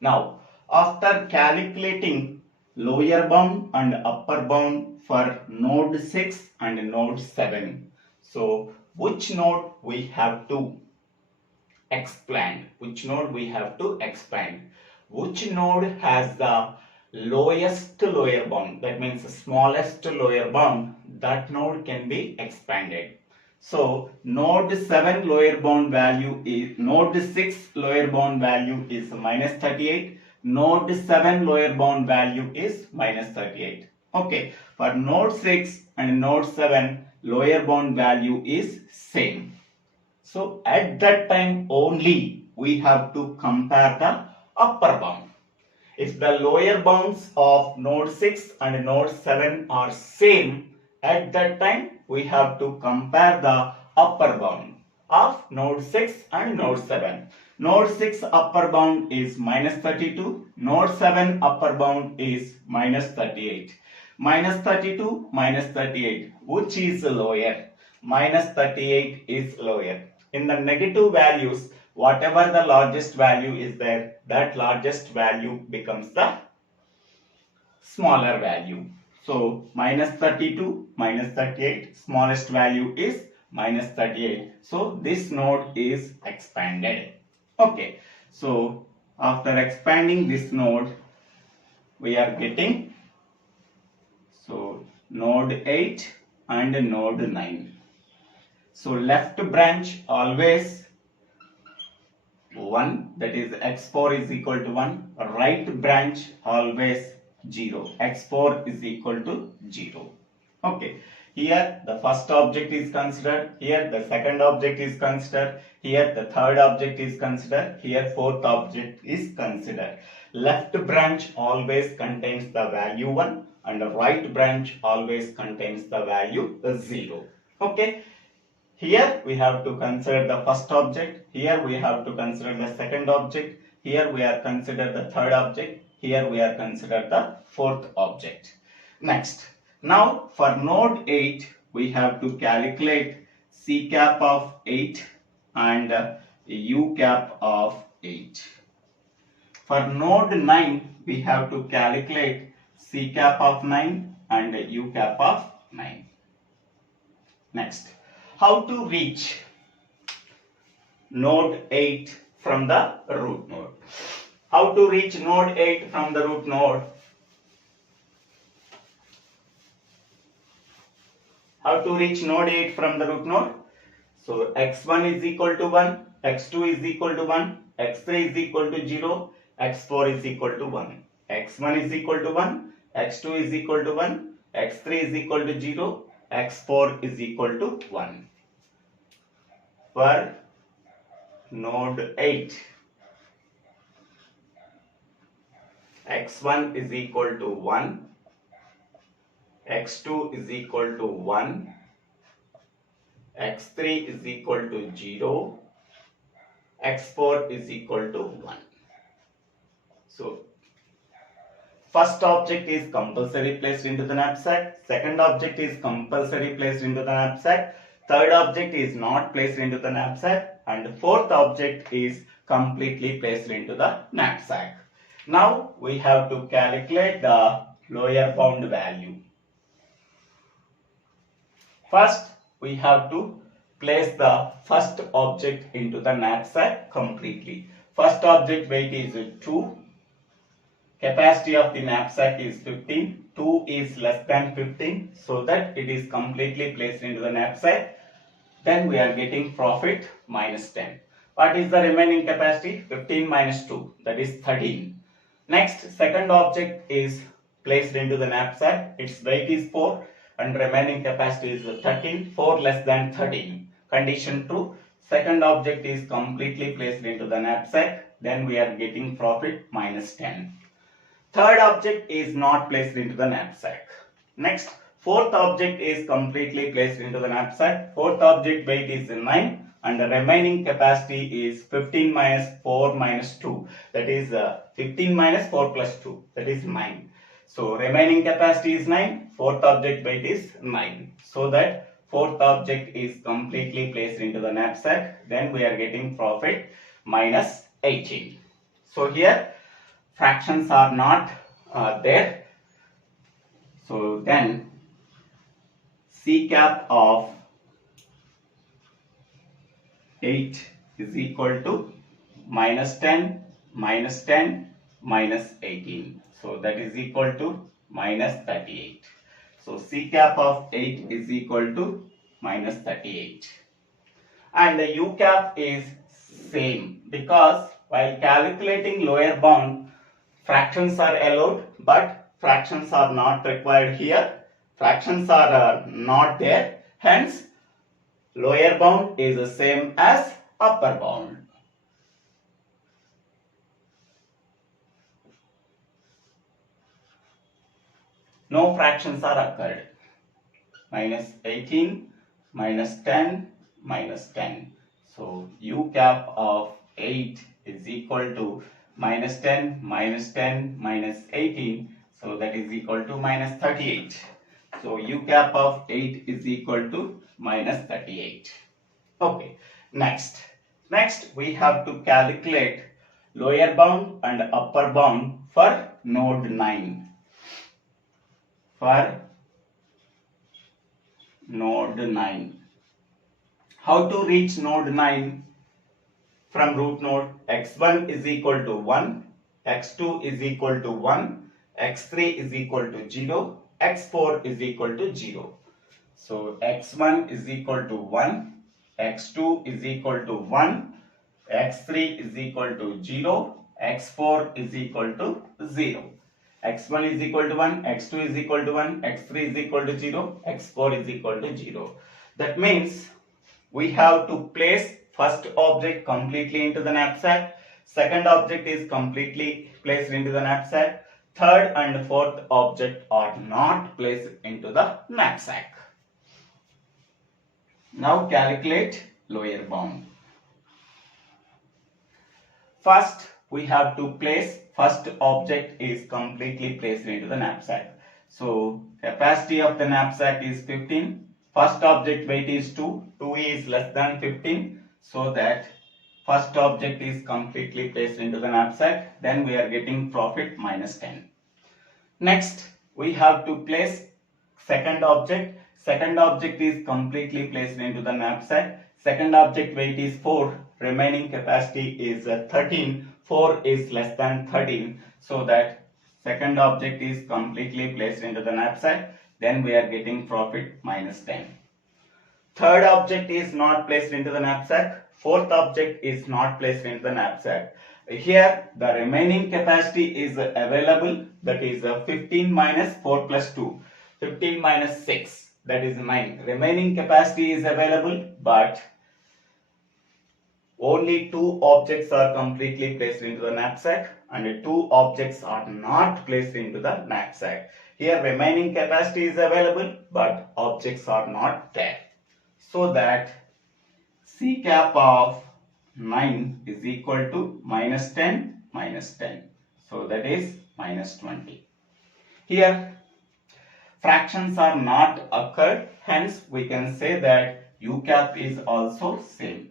Now, after calculating lower bound and upper bound for node 6 and node 7, So which node we have to expand? Which node we have to expand? Which node has the lowest lower bound? That means the smallest lower bound. That node can be expanded. So node 7 lower bound value is node 6 lower bound value is minus 38. Node 7 lower bound value is minus 38. Okay, for node 6 and node 7 lower bound value is same. So at that time only we have to compare the upper bound. If the lower bounds of node 6 and node 7 are same, at that time we have to compare the upper bound of node 6 and node 7. Node 6 upper bound is minus 32, node 7 upper bound is minus 38. Minus 32, minus 38, which is lower? Minus 38 is lower. In the negative values, whatever the largest value is there, that largest value becomes the smaller value. So minus 32, minus 38, smallest value is minus 38. So this node is expanded. Okay, so after expanding this node, we are getting node 8 and node 9. So left branch always 1, that is x4 is equal to 1. Right branch always 0. x4 is equal to 0. Okay. Here the first object is considered. Here the second object is considered. Here the third object is considered. Here fourth object is considered. Left branch always contains the value 1 and the right branch always contains the value 0. Okay. Here we have to consider the first object. Here we have to consider the second object. Here we are consider the third object. Here we are consider the fourth object. Next, now for node 8 we have to calculate C cap of 8 and U cap of 8. For node 9 we have to calculate C cap of 9 and U cap of 9. Next, how to reach node 8 from the root node? How to reach node 8 from the root node? How to reach node 8 from the root node? So x1 is equal to 1, x2 is equal to 1, x3 is equal to 0, x4 is equal to 1. x1 is equal to 1, x2 is equal to 1, x3 is equal to 0, x4 is equal to 1. For node 8, x1 is equal to 1, x2 is equal to 1, x3 is equal to 0, x4 is equal to 1. So first object is compulsory placed into the knapsack, second object is compulsory placed into the knapsack, third object is not placed into the knapsack, and fourth object is completely placed into the knapsack. Now we have to calculate the lower bound value. First we have to place the first object into the knapsack completely. First object weight is 2. Capacity of the knapsack is 15. 2 is less than 15, so that it is completely placed into the knapsack. Then we are getting profit minus 10. What is the remaining capacity? 15 minus 2, that is 13. Next, second object is placed into the knapsack. Its weight is 4 and remaining capacity is 13. 4 less than 13. Condition true. Second object is completely placed into the knapsack. Then we are getting profit minus 10. Third object is not placed into the knapsack. Next, fourth object is completely placed into the knapsack. Fourth object weight is 9 and the remaining capacity is 15 minus 4 minus 2. That is 15 minus 4 plus 2. That is 9. So remaining capacity is 9. Fourth object weight is 9. So that fourth object is completely placed into the knapsack. Then we are getting profit minus 18. So here fractions are not there. So then C cap of 8 is equal to minus 10, minus 10, minus 18. So that is equal to minus 38. So C cap of 8 is equal to minus 38. And the U cap is same, because while calculating lower bound, fractions are allowed, but fractions are not required here. Fractions are not there. Hence, lower bound is the same as upper bound. No fractions are occurred. Minus 18, minus 10, minus 10. So U cap of 8 is equal to minus 10, minus 10, minus 18. So that is equal to minus 38. So U cap of 8 is equal to minus 38. Okay, next we have to calculate lower bound and upper bound for node 9. For node 9. How to reach node 9? From root node, x1 is equal to 1, x2 is equal to 1, x3 is equal to 0, x4 is equal to 0. So x1 is equal to 1, x2 is equal to 1, x3 is equal to 0, x4 is equal to 0. x1 is equal to 1, x2 is equal to 1, x3 is equal to 0, x4 is equal to 0. That means we have to place first object completely into the knapsack, second object is completely placed into the knapsack, third and fourth object are not placed into the knapsack. Now calculate lower bound. First, we have to place first object is completely placed into the knapsack. So capacity of the knapsack is 15. First object weight is 2. 2 is less than 15. So that first object is completely placed into the knapsack. Then we are getting profit minus 10. Next, we have to place second object. Second object is completely placed into the knapsack. Second object weight is 4. Remaining capacity is 13. 4 is less than 13. So that second object is completely placed into the knapsack. Then we are getting profit minus 10. Third object is not placed into the knapsack. Fourth object is not placed into the knapsack. Here the remaining capacity is available, that is 15 minus 4 plus 2. 15 minus 6, that is 9. Remaining capacity is available, but only 2 objects are completely placed into the knapsack and 2 objects are not placed into the knapsack. Here remaining capacity is available, but objects are not there. So that C cap of 9 is equal to minus 10, minus 10. So that is minus 20. Here fractions are not occurred, hence we can say that U cap is also same.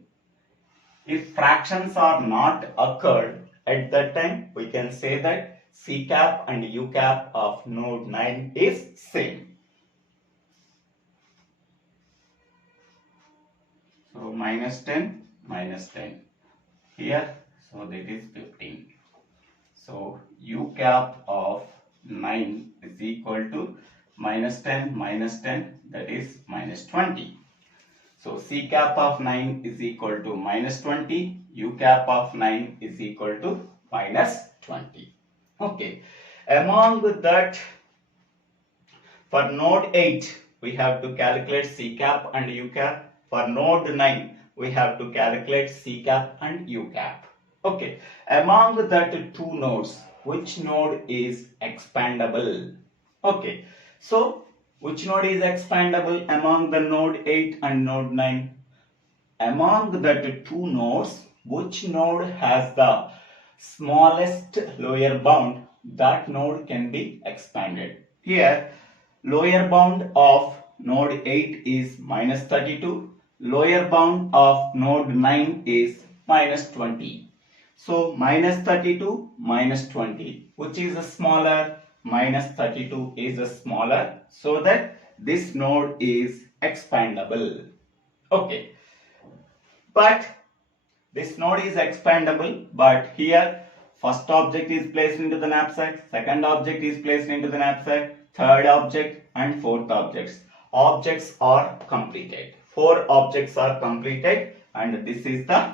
If fractions are not occurred at that time, we can say that C cap and U cap of node 9 is same. So minus 10, minus 10. Here, so that is 15. So U cap of 9 is equal to minus 10, that is minus 20. So C cap of 9 is equal to minus 20, U cap of 9 is equal to minus 20. Okay, among that, for node 8, we have to calculate C cap and U cap. For node 9, we have to calculate C cap and U cap. Okay, among that two nodes, which node is expandable? Okay, so which node is expandable among the node 8 and node 9? Among the two nodes, which node has the smallest lower bound, that node can be expanded. Here, lower bound of node 8 is minus 32. Lower bound of node 9 is minus 20. So minus 32, minus 20. Which is smaller? Minus 32 is smaller. So that this node is expandable. Okay. But This node is expandable, but here first object is placed into the knapsack, second object is placed into the knapsack, third object and fourth objects. Objects are completed. 4 objects are completed and this is the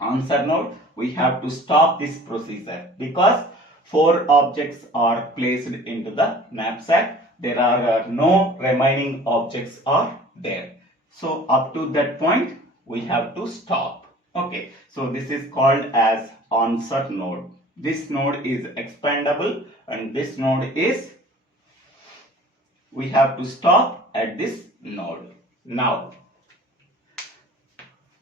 answer node. We have to stop this procedure because 4 objects are placed into the knapsack. There are no remaining objects are there. So up to that point we have to stop. Okay, so this is called as answer node. This node is expandable and this node is, we have to stop at this node. Now,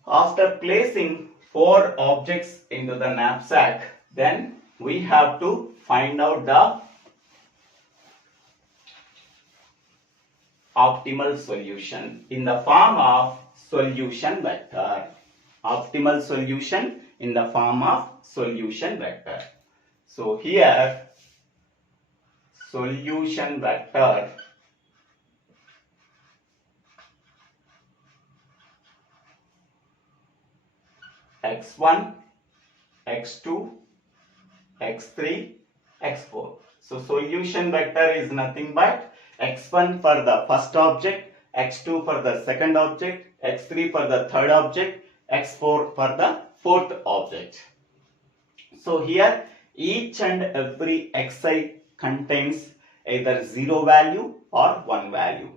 after placing 4 objects into the knapsack, then we have to find out the optimal solution in the form of solution vector. Optimal solution in the form of solution vector. So here solution vector x1, x2, x3, x4. So solution vector is nothing but x1 for the first object, x2 for the second object, x3 for the third object, x4 for the fourth object. So here each and every xi contains either 0 value or 1 value.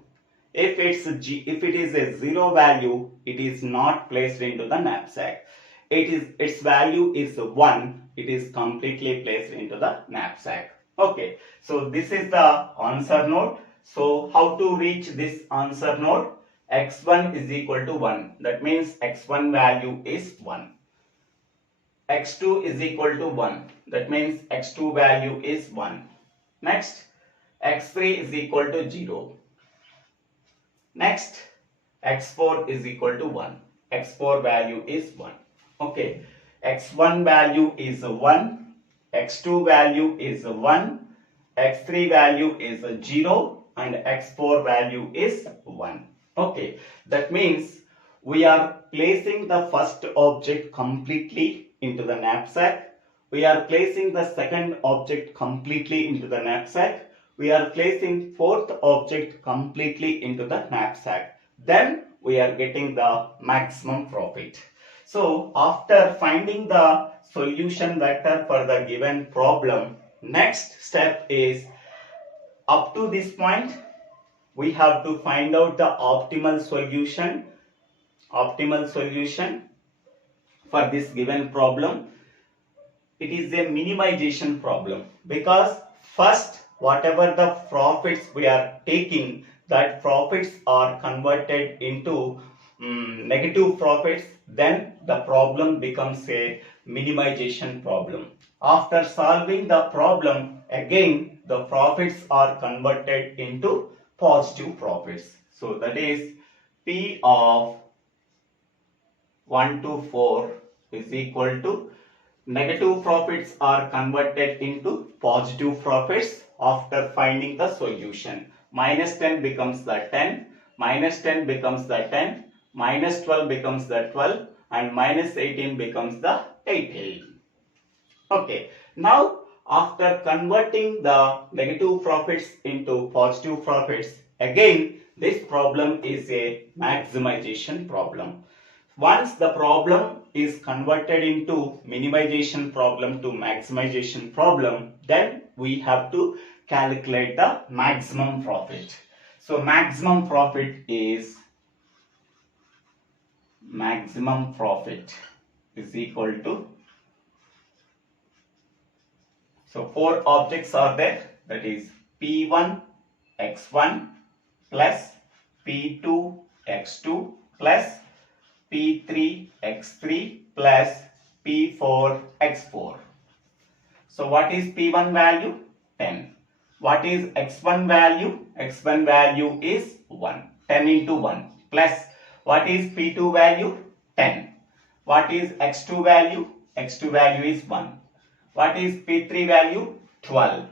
If it is a 0 value, it is not placed into the knapsack. Its value is 1, it is completely placed into the knapsack. Okay, so this is the answer node. So how to reach this answer node? X1 is equal to 1. That means x1 value is 1. X2 is equal to 1. That means x2 value is 1. Next, x3 is equal to 0. Next, x4 is equal to 1. X4 value is 1. Okay, x1 value is 1, x2 value is 1, x3 value is 0 and x4 value is 1. Okay, that means we are placing the first object completely into the knapsack. We are placing the second object completely into the knapsack. We are placing fourth object completely into the knapsack. Then we are getting the maximum profit. So after finding the solution vector for the given problem, next step is, up to this point we have to find out the optimal solution for this given problem. It is a minimization problem because first whatever the profits we are taking, that profits are converted into negative profits, then the problem becomes a minimization problem. After solving the problem, again the profits are converted into positive profits. So that is P of 1 to 4 is equal to, negative profits are converted into positive profits after finding the solution. Minus 10 becomes the 10, minus 10 becomes the 10, minus 12 becomes the 12 and minus 18 becomes the 18. Okay, now after converting the negative profits into positive profits, again this problem is a maximization problem. Once the problem is converted into minimization problem to maximization problem, then we have to calculate the maximum profit. So maximum profit is equal to, so 4 objects are there, that is P1 x1 plus P2 x2 plus P3 x3 plus P4 x4. So what is P1 value? 10. What is x1 value? x1 value is 1. 10 into 1 plus what is P2 value? 10. What is x2 value? x2 value is 1. What is P3 value? 12.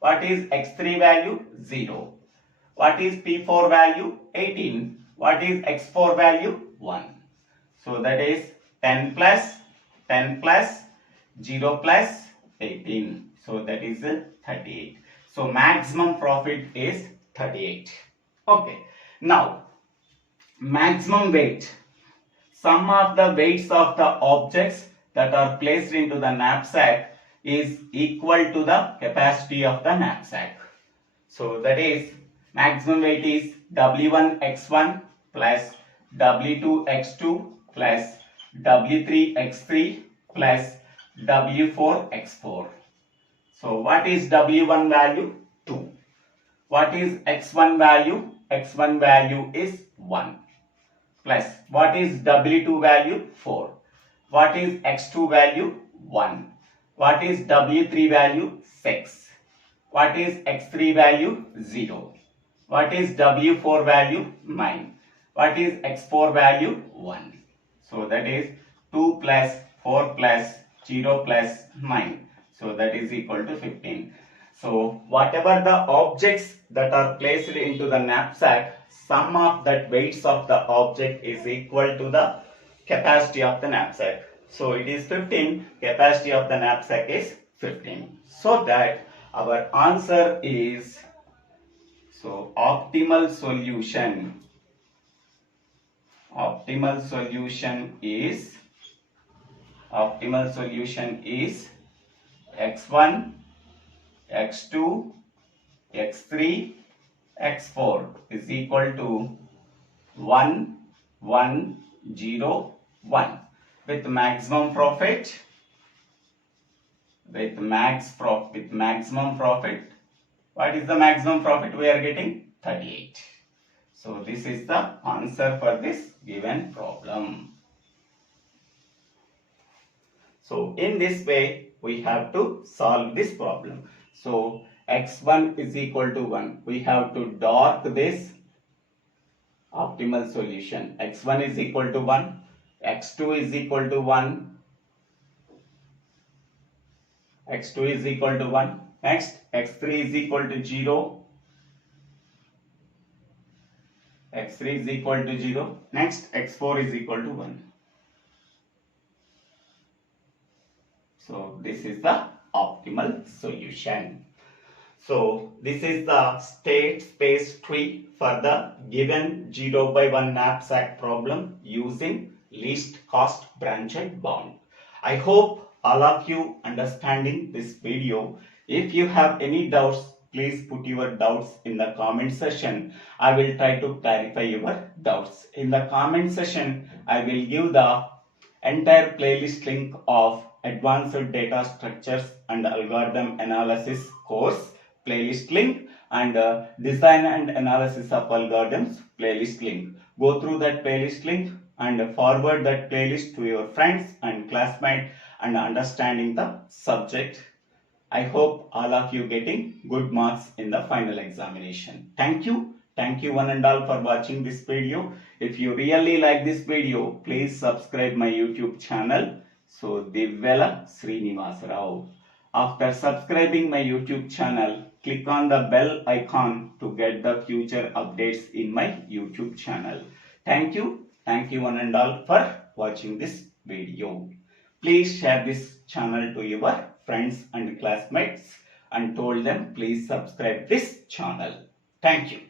What is x3 value? 0. What is P4 value? 18. What is x4 value? 1. So that is 10 plus 10 plus 0 plus 18. So that is 38. So maximum profit is 38. Okay. Now maximum weight. Sum of the weights of the objects that are placed into the knapsack is equal to the capacity of the knapsack. So that is maximum weight is W1x1 plus W2x2 plus W3x3 plus W4x4. So what is W1 value? 2. What is x1 value? X1 value is 1. Plus what is W2 value? 4. What is x2 value? 1. What is W3 value? 6. What is x3 value? 0. What is W4 value? 9. What is x4 value? 1. So that is 2 plus 4 plus 0 plus 9. So that is equal to 15. So whatever the objects that are placed into the knapsack, sum of that weights of the object is equal to the capacity of the knapsack. So it is 15, capacity of the knapsack is 15. So that our answer is, so optimal solution is x1, x2, x3, x4 is equal to 1, 1, 0, 1 with maximum profit. With maximum profit, what is the maximum profit we are getting? 38. So this is the answer for this given problem. So in this way we have to solve this problem. So x1 is equal to 1. We have to dark this optimal solution. x1 is equal to 1, x2 is equal to 1, x2 is equal to 1. Next, x3 is equal to 0. x3 is equal to 0. Next, x4 is equal to 1. So this is the optimal solution. So this is the state space tree for the given 0 by 1 knapsack problem using least cost branched bound. I hope all of you understanding this video. If you have any doubts, please put your doubts in the comment section. I will try to clarify your doubts. In the comment section, I will give the entire playlist link of Advanced Data Structures and Algorithm Analysis course playlist link and Design and Analysis of Algorithms playlist link. Go through that playlist link and forward that playlist to your friends and classmates and understanding the subject. I hope all of you getting good marks in the final examination. Thank you. Thank you one and all for watching this video. If you really like this video, please subscribe my YouTube channel. So Divvela Srinivasa. After subscribing my YouTube channel, click on the bell icon to get the future updates in my YouTube channel. Thank you. Thank you one and all for watching this video. Please share this channel to your friends and classmates and told them please subscribe this channel. Thank you.